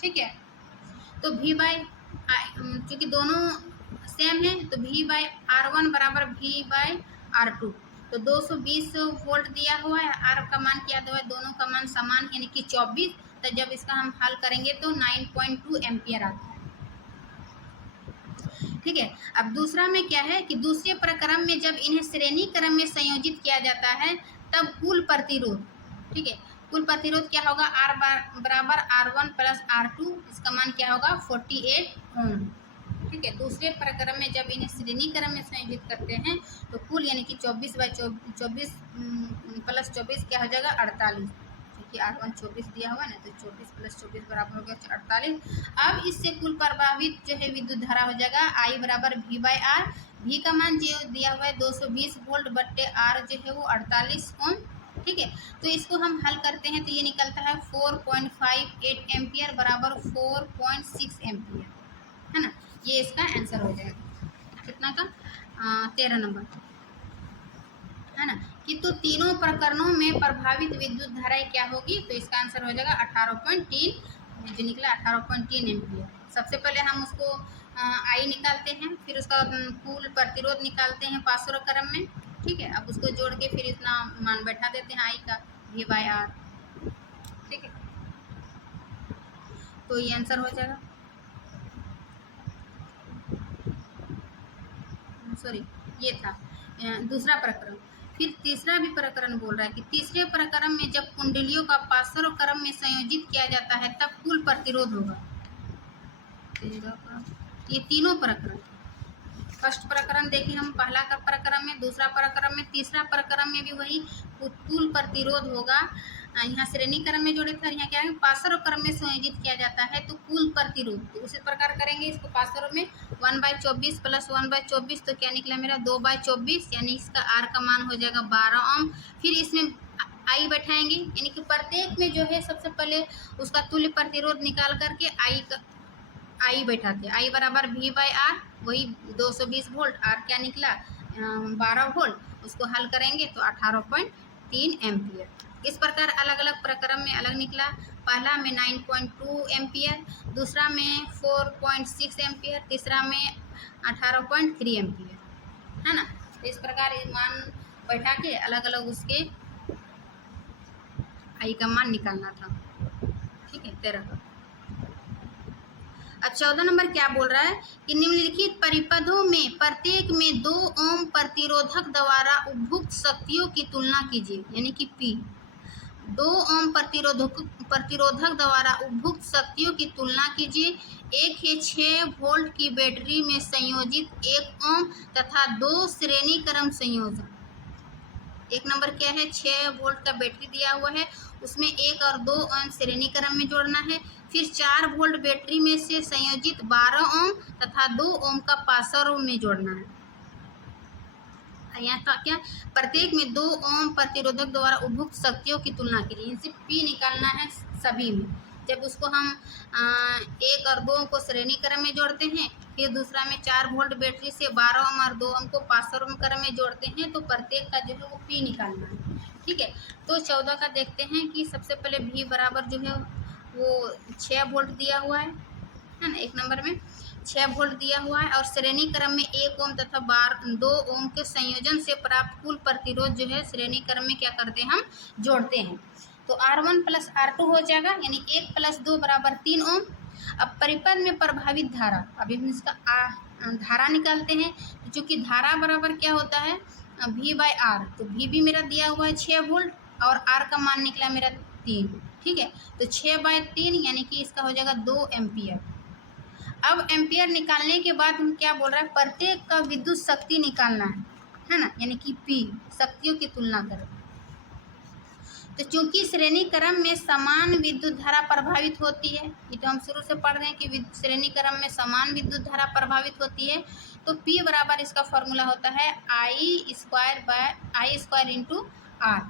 ठीक है, तो V बाई क्योंकि दोनों सेम है तो V बाई R1 बराबर V बाई R2। तो 220 वोल्ट दिया हुआ है, R का मान क्या हुआ है, दोनों का मान समान यानी कि 24। तो जब इसका हम हल करेंगे तो 9.2 एम्पियर आता है। ठीक है, अब दूसरा में क्या है कि दूसरे प्रक्रम में जब इन्हें श्रेणी क्रम में संयोजित किया जाता है तब कुल प्रतिरोध, ठीक है, कुल प्रतिरोध क्या होगा, R बराबर R1 प्लस R2, इसका मान क्या होगा 48 ओम। ठीक है, दूसरे प्रक्रम में जब इन्हें श्रेणी क्रम में संयोजित करते हैं तो कुल यानी कि 24 बाई 24 प्लस 24 क्या हो जाएगा 48, क्योंकि R1 24 दिया हुआ है ना, तो 24 प्लस 24 बराबर हो गया 48। अब इससे कुल प्रभावित जो है विद्युत धारा हो जाएगा I बराबर V बाई आर। V का मान जो दिया हुआ है 220 वोल्ट बट्टे R जो है वो 48 ओम। ठीक है, तो इसको हम हल करते हैं तो ये निकलता है 4.58 एम्पियर बराबर 4.6 एम्पियर, है ना। ये इसका आंसर हो जाएगा कितना का 13 नंबर, है ना। कि तो तीनों प्रकरणों में प्रभावित विद्युत धाराएं क्या होगी, तो इसका आंसर हो जाएगा 18.3, जो निकला 18.3 एम्पियर। सबसे पहले हम उसको आई निकालते हैं, फिर उसका कुल प्रतिरोध निकालते हैं पासर क्रम में। ठीक है, अब उसको जोड़ के फिर इतना मान बैठा देते हैं आई का V बाई आर। ठीक है, तो ये आंसर हो जाएगा, सॉरी ये था दूसरा प्रकरण। फिर तीसरा भी प्रकरण बोल रहा है कि तीसरे प्रकरण में जब कुंडलियों का पासर क्रम में संयोजित किया जाता है तब कुल प्रतिरोध होगा। ये तीनों प्रकरण, फर्स्ट प्रकरण देखिए हम पहला का प्रकरण में, दूसरा प्रकरण में, तीसरा प्रकरण में भी वही कुल प्रतिरोध होगा। यहाँ श्रेणी क्रम में जोड़े थे, यहाँ क्या है पासर क्रम में संयोजित किया जाता है तो कुल प्रतिरोध, तो उसी प्रकार करेंगे इसको पासर में 1/24 प्लस 1/24, तो क्या निकला मेरा 2/24, यानी इसका R का मान हो जाएगा 12 ओम। फिर इसमें आई बैठाएंगे, यानी कि प्रत्येक में जो है सबसे पहले उसका तुल्य प्रतिरोध निकाल करके आई बैठाते हैं। आई बराबर V बाई आर, वही 220 वोल्ट, R क्या निकला 12 वोल्ट, उसको हल करेंगे तो 18.3 एम्पियर। इस प्रकार अलग अलग प्रक्रम में अलग निकला। पहला में 9.2 एम्पियर, दूसरा में 4.6 एम्पियर, तीसरा में 18.3 एम्पियर, है ना। तो इस प्रकार मान बैठा के अलग अलग उसके आई का मान निकालना था। ठीक है, 13। अब 14 नंबर क्या बोल रहा है कि निम्नलिखित परिपथों में प्रत्येक में 2 ओम प्रतिरोधक द्वारा उपभुक्त शक्तियों की तुलना कीजिए, यानी कि P। 2 ओम प्रतिरोधक द्वारा उपभुक्त शक्तियों की तुलना कीजिए। एक है 6 वोल्ट की बैटरी में संयोजित 1 ओम तथा 2 श्रेणी क्रम संयोजन। एक नंबर क्या है 6 वोल्ट का बैटरी दिया हुआ है, उसमें 1 और 2 ओम श्रेणी क्रम में जोड़ना है। फिर 4 वोल्ट बैटरी में से संयोजित 12 ओम तथा 2 ओम का पासर में जोड़ना है। यहाँ था क्या, प्रत्येक में 2 ओम प्रतिरोधक द्वारा उपभुक्त शक्तियों की तुलना के लिए इनसे P निकालना है सभी में। जब उसको हम 1 और 2 को श्रेणी क्रम में जोड़ते हैं, फिर दूसरा में 4 वोल्ट बैटरी से 12 ओम और 2 ओम को पासर क्रम में जोड़ते हैं, तो प्रत्येक का जो है वो P निकालना है। ठीक है, तो 14 का देखते हैं कि सबसे पहले V बराबर जो है वो 6 वोल्ट दिया हुआ है ना, एक नंबर में 6 वोल्ट दिया हुआ है और श्रेणी क्रम में 1 ओम तथा 2 ओम के संयोजन से प्राप्त कुल प्रतिरोध जो है श्रेणी क्रम में क्या करते हैं हम जोड़ते हैं, तो R1 प्लस R2 हो जाएगा, यानी 1 प्लस 2 बराबर 3 ओम। अब परिपथ में प्रभावित धारा, अभी हम इसका धारा निकालते हैं, चूँकि धारा बराबर क्या होता है V बाई आर, तो V भी मेरा दिया हुआ है 6 वोल्ट और R का मान निकला मेरा 3। ठीक है, तो 6/3 यानी कि इसका हो जाएगा 2 एम्पियर। अब एम्पियर निकालने के बाद हम क्या बोल रहे हैं, प्रत्येक का विद्युत शक्ति निकालना है ना, यानी कि P, शक्तियों की तुलना करें। तो चूंकि श्रेणी क्रम में समान विद्युत धारा प्रभावित होती है, ये तो हम शुरू से पढ़ रहे हैं कि श्रेणी क्रम में समान विद्युत धारा प्रभावित होती है, तो P बराबर इसका फॉर्मूला होता है I स्क्वायर इंटू R,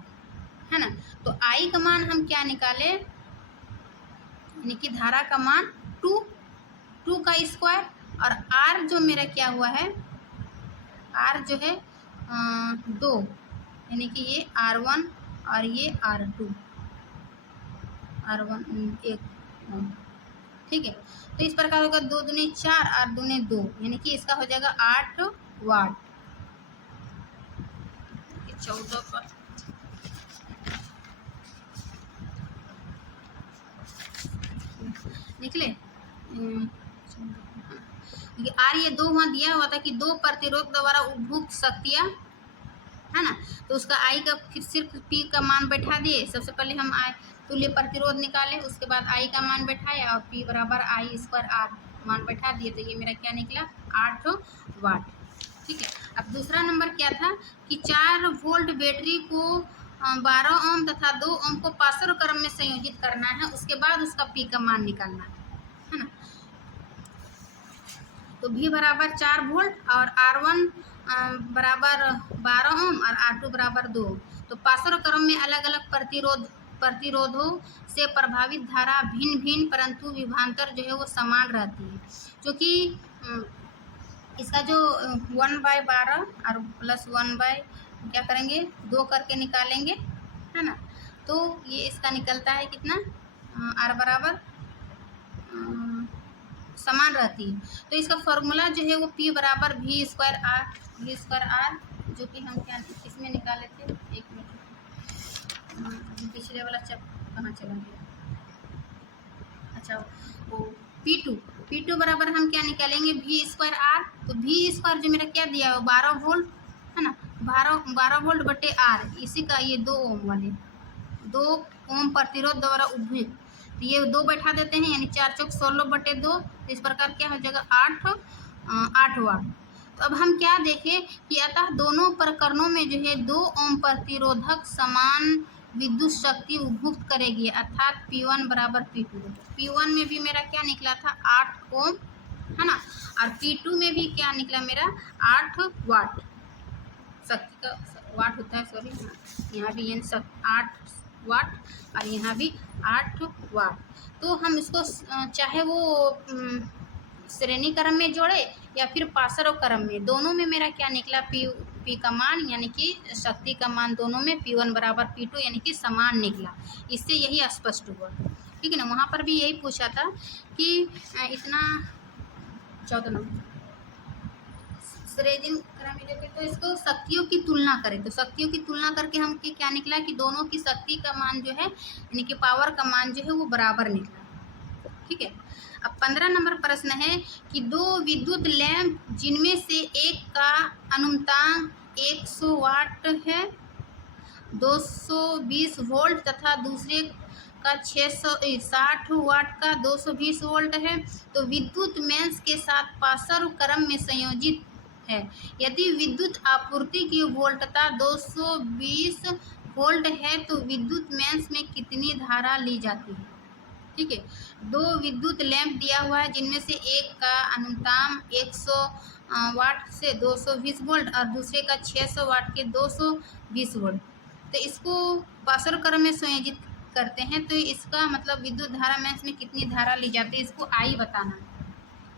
है ना। तो I का मान हम क्या निकाले, यानी कि धारा का मान 2 का स्क्वायर और आर जो मेरा क्या हुआ है, आर जो है 2, यानी कि ये R1 और ये R2, R1 1, ठीक है। तो इस प्रकार होगा 2 दूनी 4 और 2 दूनी 2, यानी कि इसका हो जाएगा 8 वाट। 14 पर निकले आर ये 2 वहाँ दिया हुआ था कि 2 प्रतिरोध द्वारा उपभोग शक्तियाँ है ना, तो उसका आई का फिर सिर्फ पी का मान बैठा दिए। सबसे पहले हम आई तुल्य प्रतिरोध निकाले, उसके बाद आई का मान बैठाया और पी बराबर आई स्क्वायर आर मान बैठा दिए, तो ये मेरा क्या निकला 8 वाट। ठीक है। अब दूसरा नंबर क्या था कि 4 वोल्ट बैटरी को 12 ओम तथा 2 ओम को पासर क्रम में संयोजित करना है, उसके बाद उसका पी का मान निकालना है ना। तो V बराबर 4 वोल्ट और R1 बराबर 12 ओम और R2 बराबर 2। तो पासर क्रम में अलग अलग प्रतिरोधों से प्रभावित धारा भिन्न भिन्न परंतु विभवांतर जो है वो समान रहती है, क्योंकि इसका जो 1/12 और प्लस 1/ क्या करेंगे 2 करके निकालेंगे है ना, तो ये इसका निकलता है कितना R बराबर समान रहती है। तो इसका फॉर्मूला जो है वो P बराबर V स्क्वायर R, जो कि हम क्या किसमें निकाले थे, एक मिनट पिछले वाला कहाँ चला गया, अच्छा वो P2 बराबर हम क्या निकालेंगे V स्क्वायर R। तो V स्क्वायर जो मेरा क्या दिया है 12 वोल्ट है ना, 12 वोल्ट बटे R, इसी का ये 2 ओम वाले 2 ओम प्रतिरोध द्वारा उपभोग, तो ये 2 बैठा देते हैं, यानी 4 चौक 16 बटे 2, इस प्रकार क्या हो जाएगा 8 वाट। तो अब हम क्या देखें कि अतः दोनों प्रकरणों में जो है 2 ओम प्रतिरोधक समान विद्युत शक्ति उपभोग करेगी, अर्थात P1 बराबर P2। P1 में भी मेरा क्या निकला था 8 ओम है ना, और P2 में भी क्या निकला मेरा 8 वाट शक्ति का वाट होता है, सॉरी यहाँ भी 8 वाट और यहाँ भी 8 वाट। तो हम इसको चाहे वो श्रेणी क्रम में जोड़े या फिर पासर क्रम में, दोनों में मेरा क्या निकला पी का मान यानी कि शक्ति का मान दोनों में P1 बराबर P2 यानी कि समान निकला। इससे यही स्पष्ट हुआ, ठीक है ना। वहाँ पर भी यही पूछा था कि इतना 14 नंबर श्रेणी क्रम में देखें तो इसको शक्तियों की तुलना करें, तो शक्तियों की तुलना करके हम क्या निकला कि दोनों की शक्ति का मान जो है यानी कि पावर का मान जो है वो बराबर निकला, ठीक है। अब 15 नंबर प्रश्न है कि 2 विद्युत लैंप जिनमें से एक का अनुमतांक 100 वाट है 220 वोल्ट तथा दूसरे का 660 वाट का 220 वोल्ट है, तो विद्युत मेंस के साथ पासर क्रम में संयोजित है। यदि विद्युत आपूर्ति की वोल्टता 220 वोल्ट है तो विद्युत मेंस में कितनी धारा ली जाती है, ठीक है। 2 विद्युत लैंप दिया हुआ है जिनमें से एक का अनुपात 100 वाट से 220 वोल्ट और दूसरे का 600 वाट के 220 वोल्ट, तो इसको पासर क्रम में संयोजित करते हैं, तो इसका मतलब विद्युत धारा मेंस में कितनी धारा ली जाती है इसको आई बताना,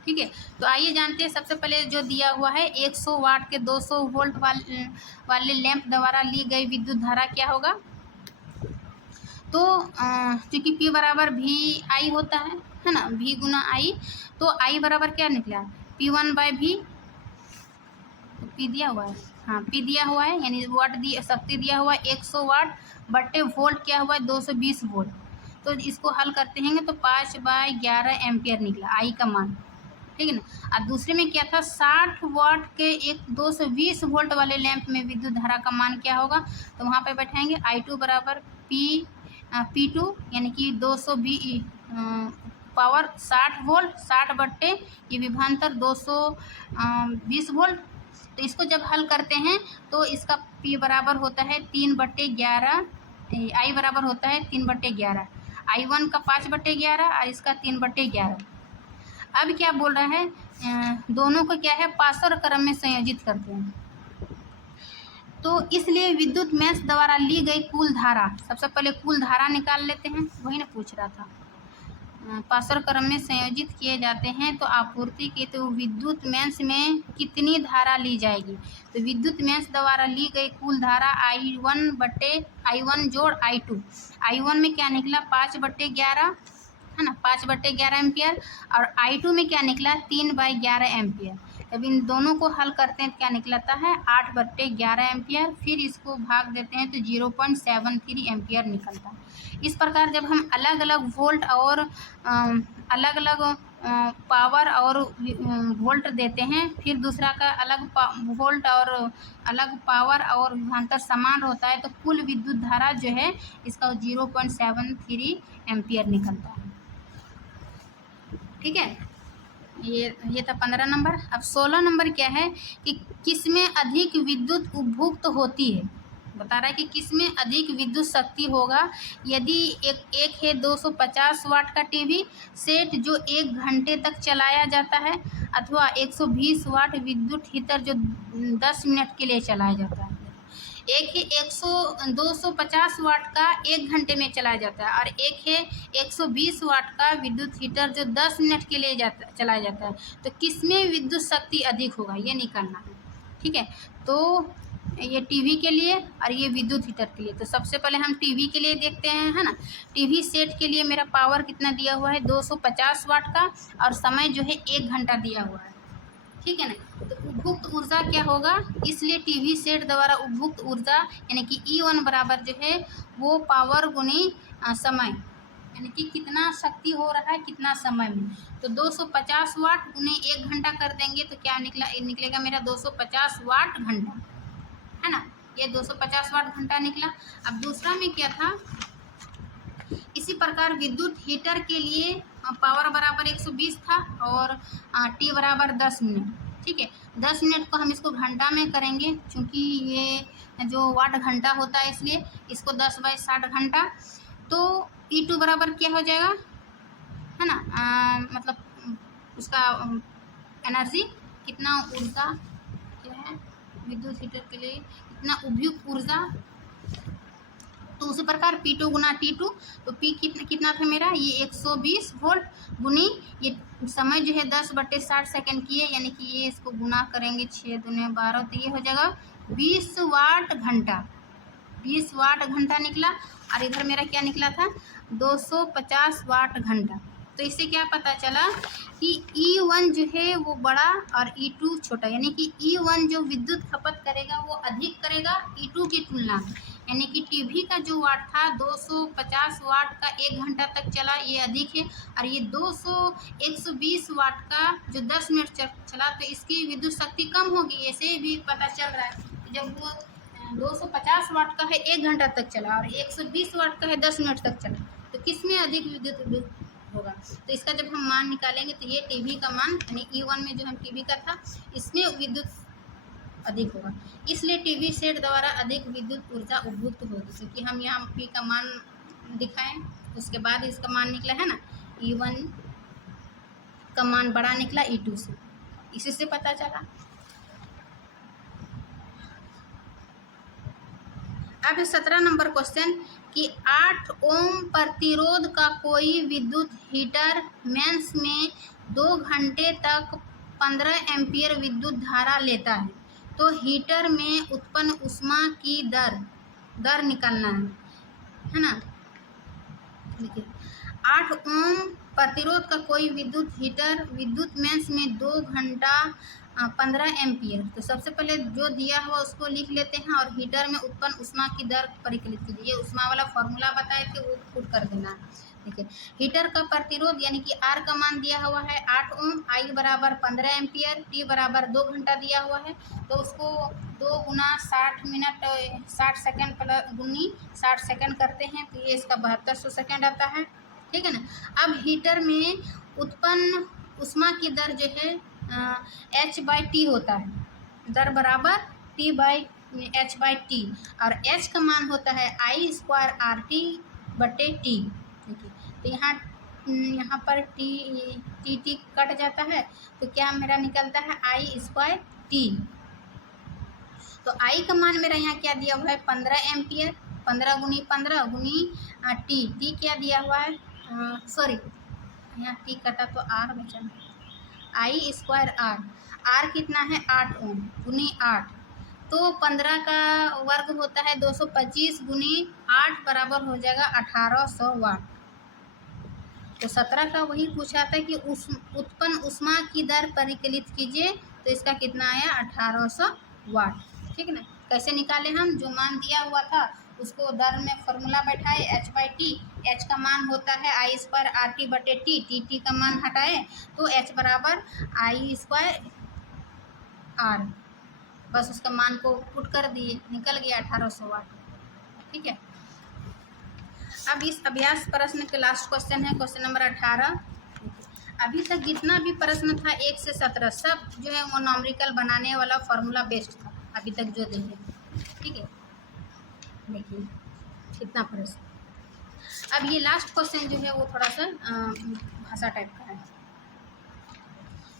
ठीक है। तो आइए जानते हैं, सबसे पहले जो दिया हुआ है 100 वाट के 200 वोल्ट वाले लैंप द्वारा ली गई विद्युत धारा क्या होगा, तो क्योंकि P बराबर V I होता है ना, V गुना I, तो I बराबर क्या निकला P1/V, तो P दिया हुआ है, हाँ P दिया हुआ है यानी वाट शक्ति दिया हुआ है 100 वाट बटे वोल्ट क्या हुआ है 220 वोल्ट, तो इसको हल करते हैं तो 5/11 एम्पियर निकला I का मान, ठीक है ना। और दूसरे में क्या था 60 वाट के एक 220 वोल्ट वाले लैंप में विद्युत धारा का मान क्या होगा, तो वहाँ पे बैठाएंगे I2 बराबर P2 यानी कि 220 पावर 60 वोल्ट 60 बट्टे ये विभवांतर 220 वोल्ट, तो इसको जब हल करते हैं तो इसका P बराबर होता है 3/11, I बराबर होता है 3/11, I1 का 5/11 और इसका 3/11। अब क्या बोल रहा है दोनों को क्या है पासर क्रम में संयोजित करते हैं, तो इसलिए विद्युत मेंस द्वारा ली गई कुल धारा, सबसे पहले कुल धारा निकाल लेते हैं, वही ना पूछ रहा था, पासर क्रम में संयोजित किए जाते हैं तो आपूर्ति की तो विद्युत मेंस में कितनी धारा ली जाएगी। तो विद्युत मेंस द्वारा ली गई कुल धारा I1 जोड़ I2 में क्या निकला 5/11 है ना, 5/11 एम्पियर, और I2 में क्या निकला 3/11 एम्पियर। अब इन दोनों को हल करते हैं तो क्या निकलता है 8/11 एम्पियर, फिर इसको भाग देते हैं तो 0.73 एम्पियर निकलता है। इस प्रकार जब हम अलग अलग वोल्ट और अलग अलग पावर और वोल्ट देते हैं, फिर दूसरा का अलग वोल्ट और अलग पावर और विभवांतर समान होता है, तो कुल विद्युत धारा जो है इसका 0.73 एम्पियर निकलता है। ठीक है, ये था 15 नंबर। अब 16 नंबर क्या है कि किसमें अधिक विद्युत उपभुक्त होती है। बता रहा है कि किसमें अधिक विद्युत शक्ति होगा। यदि एक है 250 वाट का टीवी सेट जो 1 घंटे तक चलाया जाता है, अथवा 120 वाट विद्युत हीटर जो 10 मिनट के लिए चलाया जाता है। एक है 250 वाट का 1 घंटे में चलाया जाता है, और एक है 120 वाट का विद्युत हीटर जो 10 मिनट के लिए चलाया जाता है। तो किसमें विद्युत शक्ति अधिक होगा ये निकालना है। ठीक है, तो ये टीवी के लिए और ये विद्युत हीटर के लिए। तो सबसे पहले हम टीवी के लिए देखते हैं, है ना। टीवी सेट के लिए मेरा पावर कितना दिया हुआ है 250 वाट का, और समय जो है 1 घंटा दिया हुआ है। ठीक है ना। तो उपभुक्त ऊर्जा क्या होगा, इसलिए टीवी सेट द्वारा उपभुक्त ऊर्जा यानी कि E1 बराबर जो है वो पावर गुनी समय, यानी कि कितना शक्ति हो रहा है कितना समय में। तो 250 वाट उन्हें 1 घंटा कर देंगे तो क्या निकलेगा मेरा 250 वाट घंटा, है ना। ये 250 वाट घंटा निकला। अब दूसरा में क्या था, इसी प्रकार विद्युत हीटर के लिए पावर बराबर 120 था और टी बराबर 10 मिनट। ठीक है, 10 मिनट को हम इसको घंटा में करेंगे, क्योंकि ये जो वाट घंटा होता है इसलिए इसको 10/60 घंटा। तो E2 बराबर क्या हो जाएगा, है ना, मतलब उसका एनर्जी कितना ऊर्जा क्या है विद्युत हीटर के लिए इतना उपयुक्त ऊर्जा। तो उसी प्रकार P2 गुना T2, तो P कितना था मेरा ये 120 वोल्ट गुनी ये समय जो है 10/60 सेकंड की है, यानी कि ये इसको गुना करेंगे 6 दूने 12, तो ये हो जाएगा 20 वाट घंटा। 20 वाट घंटा निकला। और इधर मेरा क्या निकला था 250 वाट घंटा। तो इससे क्या पता चला कि E1 जो है वो बड़ा और E2 छोटा, यानी कि E1 जो विद्युत खपत करेगा वो अधिक करेगा E2 की तुलना में। यानी कि टीवी का जो वाट था 250 वाट का 1 घंटा तक चला ये अधिक है, और ये 120 वाट का जो 10 मिनट चला तो इसकी विद्युत शक्ति कम होगी, ऐसे भी पता चल रहा है। जब वो 250 वाट का है 1 घंटा तक चला और 120 वाट का है 10 मिनट तक चला, तो किसमें अधिक विद्युत होगा। तो इसका जब हम मान निकालेंगे तो ये टीवी का मान यानी E1 में जो हम टीवी का था इसमें विद्युत अधिक होगा, इसलिए टीवी सेट द्वारा अधिक विद्युत ऊर्जा उपभुक्त होगी। क्योंकि हम यहाँ P का मान दिखाएं उसके बाद इसका मान निकला है ना, E1 का मान बड़ा निकला E2 से, इसी से पता चला। अब 17 नंबर क्वेश्चन कि 8 ओम प्रतिरोध का कोई विद्युत हीटर मेंस में 2 घंटे तक 15 एम्पीयर विद्युत धारा लेता है, तो हीटर में उत्पन्न ऊष्मा की दर निकालना है ना। देखिए 8 ओम प्रतिरोध का कोई विद्युत हीटर विद्युत मेंस में 2 घंटा 15 एम्पीयर। तो सबसे पहले जो दिया हुआ उसको लिख लेते हैं और हीटर में उत्पन्न ऊष्मा की दर परिकलित कीजिए। ये ऊष्मा वाला फॉर्मूला बताए थे वो पुट कर देना। देखिए हीटर का प्रतिरोध यानी कि R का मान दिया हुआ है 8 ओम, I बराबर 15 एम्पियर, T बराबर 2 घंटा दिया हुआ है। तो उसको 2 गुना 60 मिनट 60 सेकेंड प्लस गुनी 60 सेकेंड करते हैं तो ये इसका 7200 सेकेंड आता है। ठीक है ना। अब हीटर में उत्पन्न ऊष्मा की दर जो है H/T होता है, दर बराबर T/H/T, और H का मान होता है I² RT/T। तो यहाँ पर T कट जाता है तो क्या मेरा निकलता है I² T। तो I का मान मेरा यहाँ क्या दिया हुआ है 15 एम्पियर, 15 गुनी 15 गुनी T क्या दिया हुआ है यहाँ टी कटा तो आर बचा, आई स्क्वायर आर, आर कितना है 8 ओम गुनी 8, तो 15 का वर्ग होता है 225 गुनी 8 बराबर हो जाएगा 1800 वाट। तो 17 का वही पूछा था कि उस उत्पन्न ऊष्मा की दर परिकलित कीजिए, तो इसका कितना आया 1800 वाट। ठीक है ना। कैसे निकाले हम, जो मान दिया हुआ था उसको दर में फॉर्मूला बैठाए h/t, h का मान होता है आई स्क्वायर आर टी बटे टी, टी का मान हटाए तो h बराबर आई स्क्वायर आर, बस उसका मान को पुट कर दिए, निकल गया 1800 वाट। ठीक है। अब इस अभ्यास प्रश्न के लास्ट क्वेश्चन है क्वेश्चन नंबर 18। अभी तक जितना भी प्रश्न था 1 से 17 सब जो है वो न्यूमेरिकल बनाने वाला फॉर्मूला बेस्ड था अभी तक जो देखे। ठीक है, देखिए कितना प्रश्न। अब ये लास्ट क्वेश्चन जो है वो थोड़ा सा भाषा टाइप का है।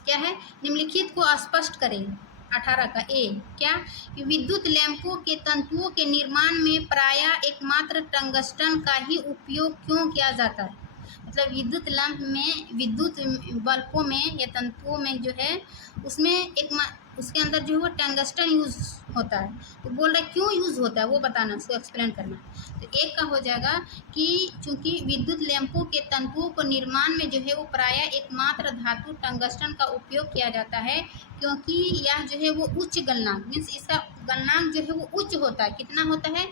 क्या है, निम्नलिखित को स्पष्ट करें। 18 का ए क्या कि विद्युत लैंपों के तंतुओं के निर्माण में प्रायः एकमात्र टंगस्टन का ही उपयोग क्यों किया जाता है। मतलब विद्युत लैंप में, विद्युत बल्बों में या तंतुओं में जो है उसमें उसके अंदर जो है वो टंगस्टन यूज होता है। तो बोल रहे क्यों यूज होता है वो बताना, उसको एक्सप्लेन करना। तो एक का हो जाएगा कि चूंकि विद्युत लैंपों के तंतुओं को निर्माण में जो है वो प्रायः एकमात्र धातु टंगस्टन का उपयोग किया जाता है, क्योंकि यह जो है वो उच्च गलनांक, मीन्स इसका गलनांक जो है वो उच्च होता है। कितना होता है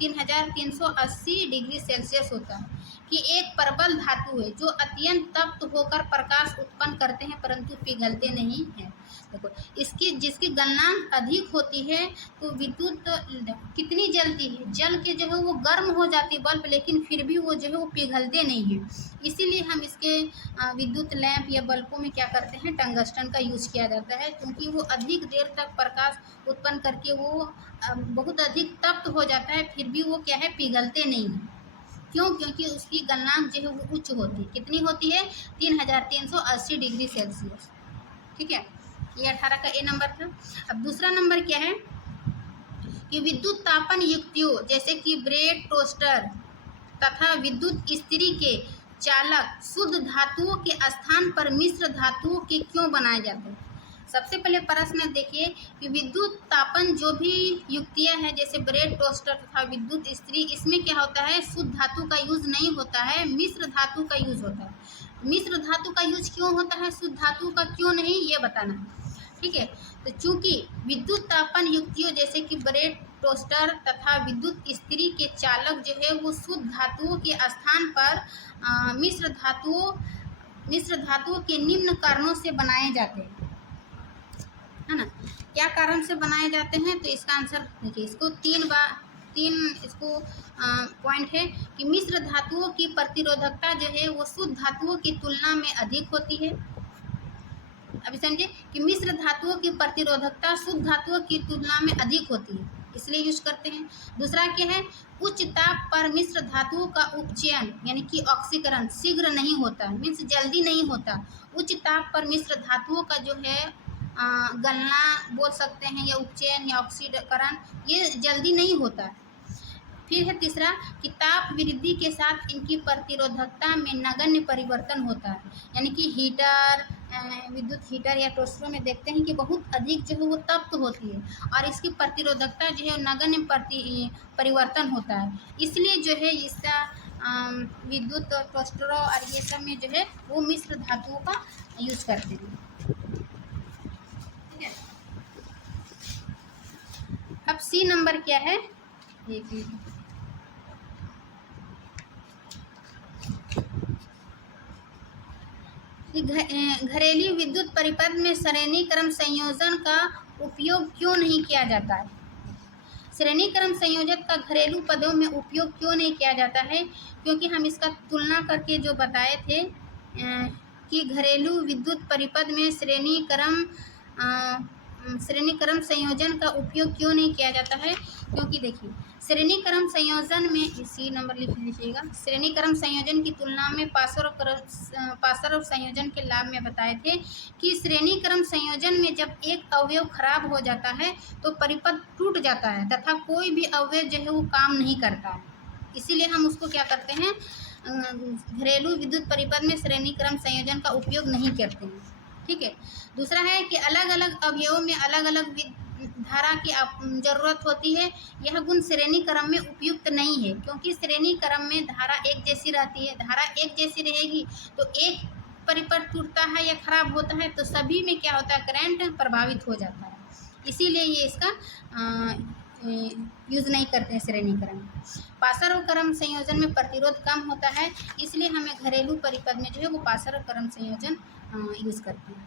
3380 डिग्री सेल्सियस होता है। कि एक प्रबल धातु है जो अत्यंत तप्त होकर प्रकाश उत्पन्न करते हैं परंतु पिघलते नहीं हैं। देखो इसकी जिसकी गलनांक अधिक होती है तो विद्युत कितनी जलती है, जल के जो है वो गर्म हो जाती है बल्ब, लेकिन फिर भी वो जो है वो पिघलते नहीं है। इसीलिए हम इसके विद्युत लैंप या बल्बों में क्या करते हैं, टंगस्टन का यूज किया जाता है, क्योंकि वो अधिक देर तक प्रकाश उत्पन्न करके वो बहुत अधिक तप्त हो जाता है, फिर भी वो क्या है पिघलते नहीं है। क्यों, क्योंकि उसकी गलनांक जो है वो उच्च होती है। कितनी होती है 3380 डिग्री सेल्सियस। ठीक है, ये 18 का ए नंबर था। अब दूसरा नंबर क्या है कि विद्युत तापन युक्तियों जैसे कि ब्रेड, टोस्टर तथा विद्युत इस्त्री के चालक शुद्ध धातुओं के स्थान पर मिश्र धातुओं के क्यों बनाए जाते हैं। सबसे पहले प्रश्न देखिए कि विद्युत तापन जो भी युक्तियां हैं जैसे ब्रेड, टोस्टर तथा विद्युत इस्त्री, इसमें क्या होता है शुद्ध धातु का यूज नहीं होता है, मिश्र धातु का यूज होता है। मिश्र धातु का यूज क्यों होता है, शुद्ध धातु का क्यों नहीं, ये बताना है। ठीक है, तो चूंकि विद्युत तापन युक्तियों जैसे कि ब्रेड, टोस्टर तथा विद्युत इस्त्री के चालक जो है वो शुद्ध धातुओं के स्थान पर मिश्र धातुओं के निम्न कारणों से बनाए जाते हैं, है ना। क्या कारण से बनाए जाते हैं, तो इसका आंसर देखिए, इसको तीन इसको पॉइंट है कि मिश्र धातुओं की प्रतिरोधकता जो है वो शुद्ध धातुओं की तुलना में अधिक होती है। अभी समझिए कि मिश्र धातुओं की प्रतिरोधकता शुद्ध धातुओं की तुलना में अधिक होती है, इसलिए यूज करते हैं। दूसरा क्या है, उच्च ताप पर मिश्र धातुओं का उपचयन यानी कि ऑक्सीकरण शीघ्र नहीं होता, मीन्स जल्दी नहीं होता। उच्च ताप पर मिश्र धातुओं का जो है गलना बोल सकते हैं या उपचयन या ऑक्सीकरण, ये जल्दी नहीं होता। फिर है तीसरा कि ताप वृद्धि के साथ इनकी प्रतिरोधकता में नगण्य परिवर्तन होता है, यानी कि हीटर, विद्युत हीटर या टोस्टरों में देखते हैं कि बहुत अधिक जो है वो तप्त होती है और इसकी प्रतिरोधकता जो है नगण्य परिवर्तन होता है। इसलिए जो है इसका विद्युत टोस्टरों और ये सब में जो है वो मिश्र धातुओं का यूज करते हैं। ठीक है, अब सी नंबर क्या है, घरेलू विद्युत परिपथ में श्रेणी क्रम संयोजन का उपयोग क्यों नहीं किया जाता है। श्रेणी क्रम संयोजन का घरेलू पदों में उपयोग क्यों नहीं किया जाता है, क्योंकि हम इसका तुलना करके जो बताए थे कि घरेलू विद्युत परिपथ में श्रेणी क्रम संयोजन का उपयोग क्यों नहीं किया जाता है, क्योंकि देखिए श्रेणी क्रम संयोजन में इसी नंबर लिख लीजिएगा। श्रेणी क्रम संयोजन की तुलना में पार्श्व संयोजन के लाभ में बताए थे कि श्रेणी क्रम संयोजन में जब एक अवयव खराब हो जाता है तो परिपथ टूट जाता है तथा कोई भी अवयव जो है वो काम नहीं करता है। इसीलिए हम उसको क्या करते हैं, घरेलू विद्युत परिपथ में श्रेणी क्रम संयोजन का उपयोग नहीं करते हैं। ठीक है। दूसरा है कि अलग अलग अवयवों में अलग अलग धारा की जरूरत होती है। यह गुण श्रेणी क्रम में उपयुक्त नहीं है, क्योंकि श्रेणी क्रम में धारा एक जैसी रहती है। धारा एक जैसी रहेगी तो एक परिपथ टूटता है या खराब होता है तो सभी में क्या होता है, करंट प्रभावित हो जाता है। इसीलिए ये इसका यूज़ नहीं करते हैं श्रेणी क्रम। पासर और क्रम संयोजन में प्रतिरोध कम होता है, इसलिए हमें घरेलू परिपथ में जो है वो पासर और क्रम संयोजन यूज़ करते हैं।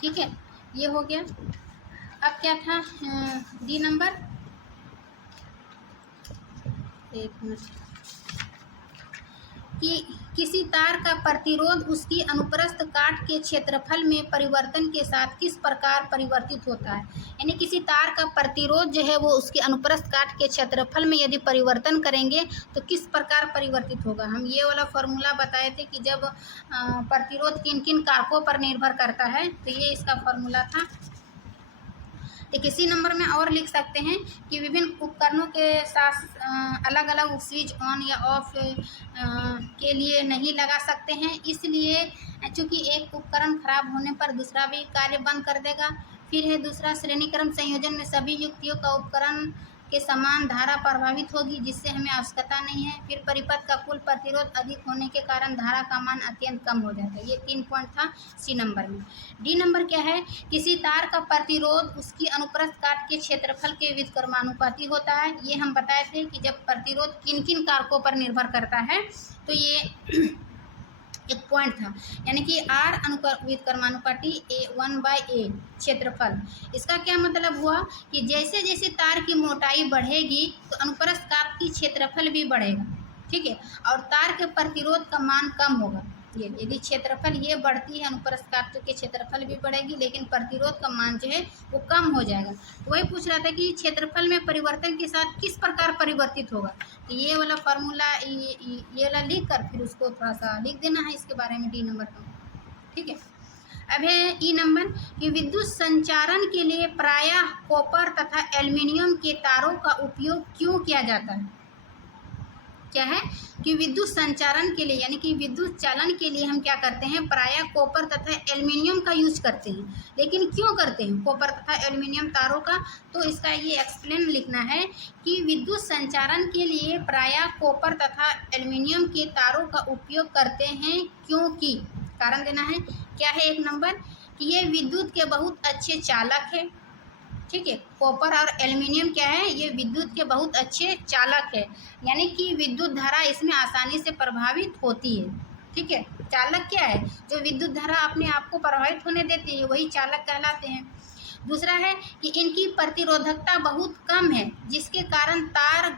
ठीक है, ये हो गया। अब क्या था, डी नंबर, एक मिनट, कि किसी तार का प्रतिरोध उसकी अनुप्रस्थ काट के क्षेत्रफल में परिवर्तन के साथ किस प्रकार परिवर्तित होता है। यानी किसी तार का प्रतिरोध जो है वो उसकी अनुप्रस्थ काट के क्षेत्रफल में यदि परिवर्तन करेंगे तो किस प्रकार परिवर्तित होगा। हम ये वाला फॉर्मूला बताए थे कि जब प्रतिरोध किन किन कारकों पर निर्भर करता है, तो ये इसका फॉर्मूला था। तो किसी नंबर में और लिख सकते हैं कि विभिन्न उपकरणों के साथ अलग अलग स्विच ऑन या ऑफ के लिए नहीं लगा सकते हैं, इसलिए चूँकि एक उपकरण खराब होने पर दूसरा भी कार्य बंद कर देगा। फिर है दूसरा, श्रेणी क्रम संयोजन में सभी युक्तियों का उपकरण के समान धारा प्रभावित होगी, जिससे हमें आवश्यकता नहीं है। फिर परिपथ का कुल प्रतिरोध अधिक होने के कारण धारा का मान अत्यंत कम हो जाता है। ये 3 पॉइंट था सी नंबर में। डी नंबर क्या है, किसी तार का प्रतिरोध उसकी अनुप्रस्थ काट के क्षेत्रफल के व्युत्क्रमानुपाती होता है। ये हम बताए थे कि जब प्रतिरोध किन किन कारकों पर निर्भर करता है, तो ये एक पॉइंट था, यानी कि आर व्युत्क्रमानुपाती A1/A क्षेत्रफल। इसका क्या मतलब हुआ कि जैसे जैसे तार की मोटाई बढ़ेगी तो अनुप्रस्थ काट की क्षेत्रफल भी बढ़ेगा। ठीक है, और तार के प्रतिरोध का मान कम होगा। ये यदि क्षेत्रफल ये बढ़ती है, अनुप्रस्थ काट के क्षेत्रफल भी बढ़ेगी, लेकिन प्रतिरोध का मान जो है वो कम हो जाएगा। तो वही पूछ रहा था कि क्षेत्रफल में परिवर्तन के साथ किस प्रकार परिवर्तित होगा। तो ये वाला फार्मूला ये वाला लिख कर फिर उसको थोड़ा सा लिख देना है इसके बारे में, डी नंबर का। ठीक है। अब है ई नंबर, कि विद्युत संचारण के लिए प्रायः कॉपर तथा एल्युमिनियम के तारों का उपयोग क्यों किया जाता है। क्या है कि विद्युत संचारण के लिए, यानी कि विद्युत चालन के लिए हम क्या करते हैं, प्रायः कॉपर तथा एल्युमिनियम का यूज करते हैं। लेकिन क्यों करते हैं कॉपर तथा एल्युमिनियम तारों का, तो इसका ये एक्सप्लेन लिखना है कि विद्युत संचारण के लिए प्रायः कॉपर तथा एल्युमिनियम के तारों का उपयोग करते हैं, क्योंकि कारण देना है। क्या है एक नंबर, कि ये विद्युत के बहुत अच्छे चालक है। ठीक है, कॉपर और एल्युमिनियम क्या है, ये विद्युत के बहुत अच्छे चालक है, यानी कि विद्युत धारा इसमें आसानी से प्रभावित होती है। ठीक है, चालक क्या है, जो विद्युत धारा अपने आप को प्रभावित होने देती है, वही चालक कहलाते हैं। दूसरा है कि इनकी प्रतिरोधकता बहुत कम है, जिसके कारण तार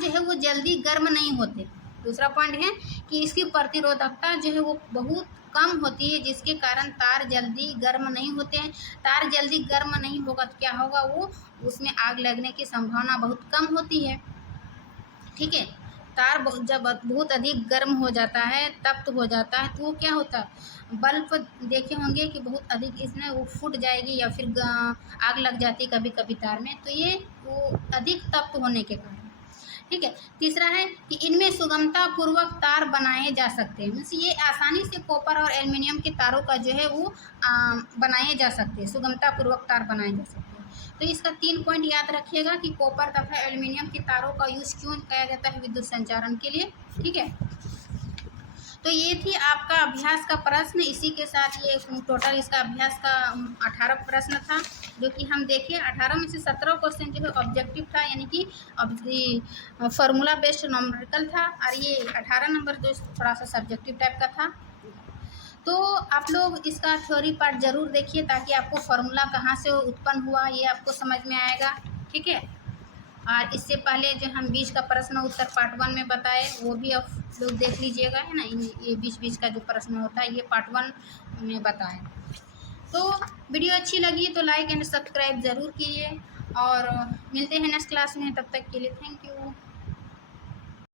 जो है वो जल्दी गर्म नहीं होते। दूसरा पॉइंट है कि इसकी प्रतिरोधकता जो है वो बहुत कम होती है, जिसके कारण तार जल्दी गर्म नहीं होते हैं। तार जल्दी गर्म नहीं होगा तो क्या होगा, वो उसमें आग लगने की संभावना बहुत कम होती है। ठीक है, तार जब बहुत अधिक गर्म हो जाता है, तप्त हो जाता है, तो वो क्या होता है, बल्ब देखे होंगे कि बहुत अधिक इसमें वो फूट जाएगी या फिर आग लग जाती कभी कभी तार में, तो ये वो अधिक तप्त होने के कारण। ठीक है। तीसरा है कि इनमें सुगमता पूर्वक तार बनाए जा सकते हैं, मीन्स ये आसानी से कॉपर और एल्युमिनियम के तारों का जो है वो बनाए जा सकते हैं, सुगमता पूर्वक तार बनाए जा सकते हैं। तो इसका 3 पॉइंट याद रखिएगा कि कॉपर तथा एल्युमिनियम के तारों का यूज़ क्यों किया जाता है विद्युत संचारण के लिए। ठीक है, तो ये थी आपका अभ्यास का प्रश्न। इसी के साथ ये टोटल इसका अभ्यास का 18 प्रश्न था, जो कि हम देखिए 18 में से 17 क्वेश्चन जो है ऑब्जेक्टिव था, यानी कि फार्मूला बेस्ड न्यूमेरिकल था, और ये 18 नंबर जो थोड़ा सा सब्जेक्टिव टाइप का था। तो आप लोग इसका थ्योरी पार्ट ज़रूर देखिए, ताकि आपको फार्मूला कहाँ से उत्पन्न हुआ ये आपको समझ में आएगा। ठीक है, और इससे पहले जो हम बीच का प्रश्न उत्तर पार्ट 1 में बताए, वो भी आप लोग देख लीजिएगा, है ना। ये बीच का जो प्रश्न होता है ये पार्ट 1 में बताएं। तो वीडियो अच्छी लगी तो लाइक एंड सब्सक्राइब ज़रूर कीजिए, और मिलते हैं नेक्स्ट क्लास में। तब तक के लिए थैंक यू।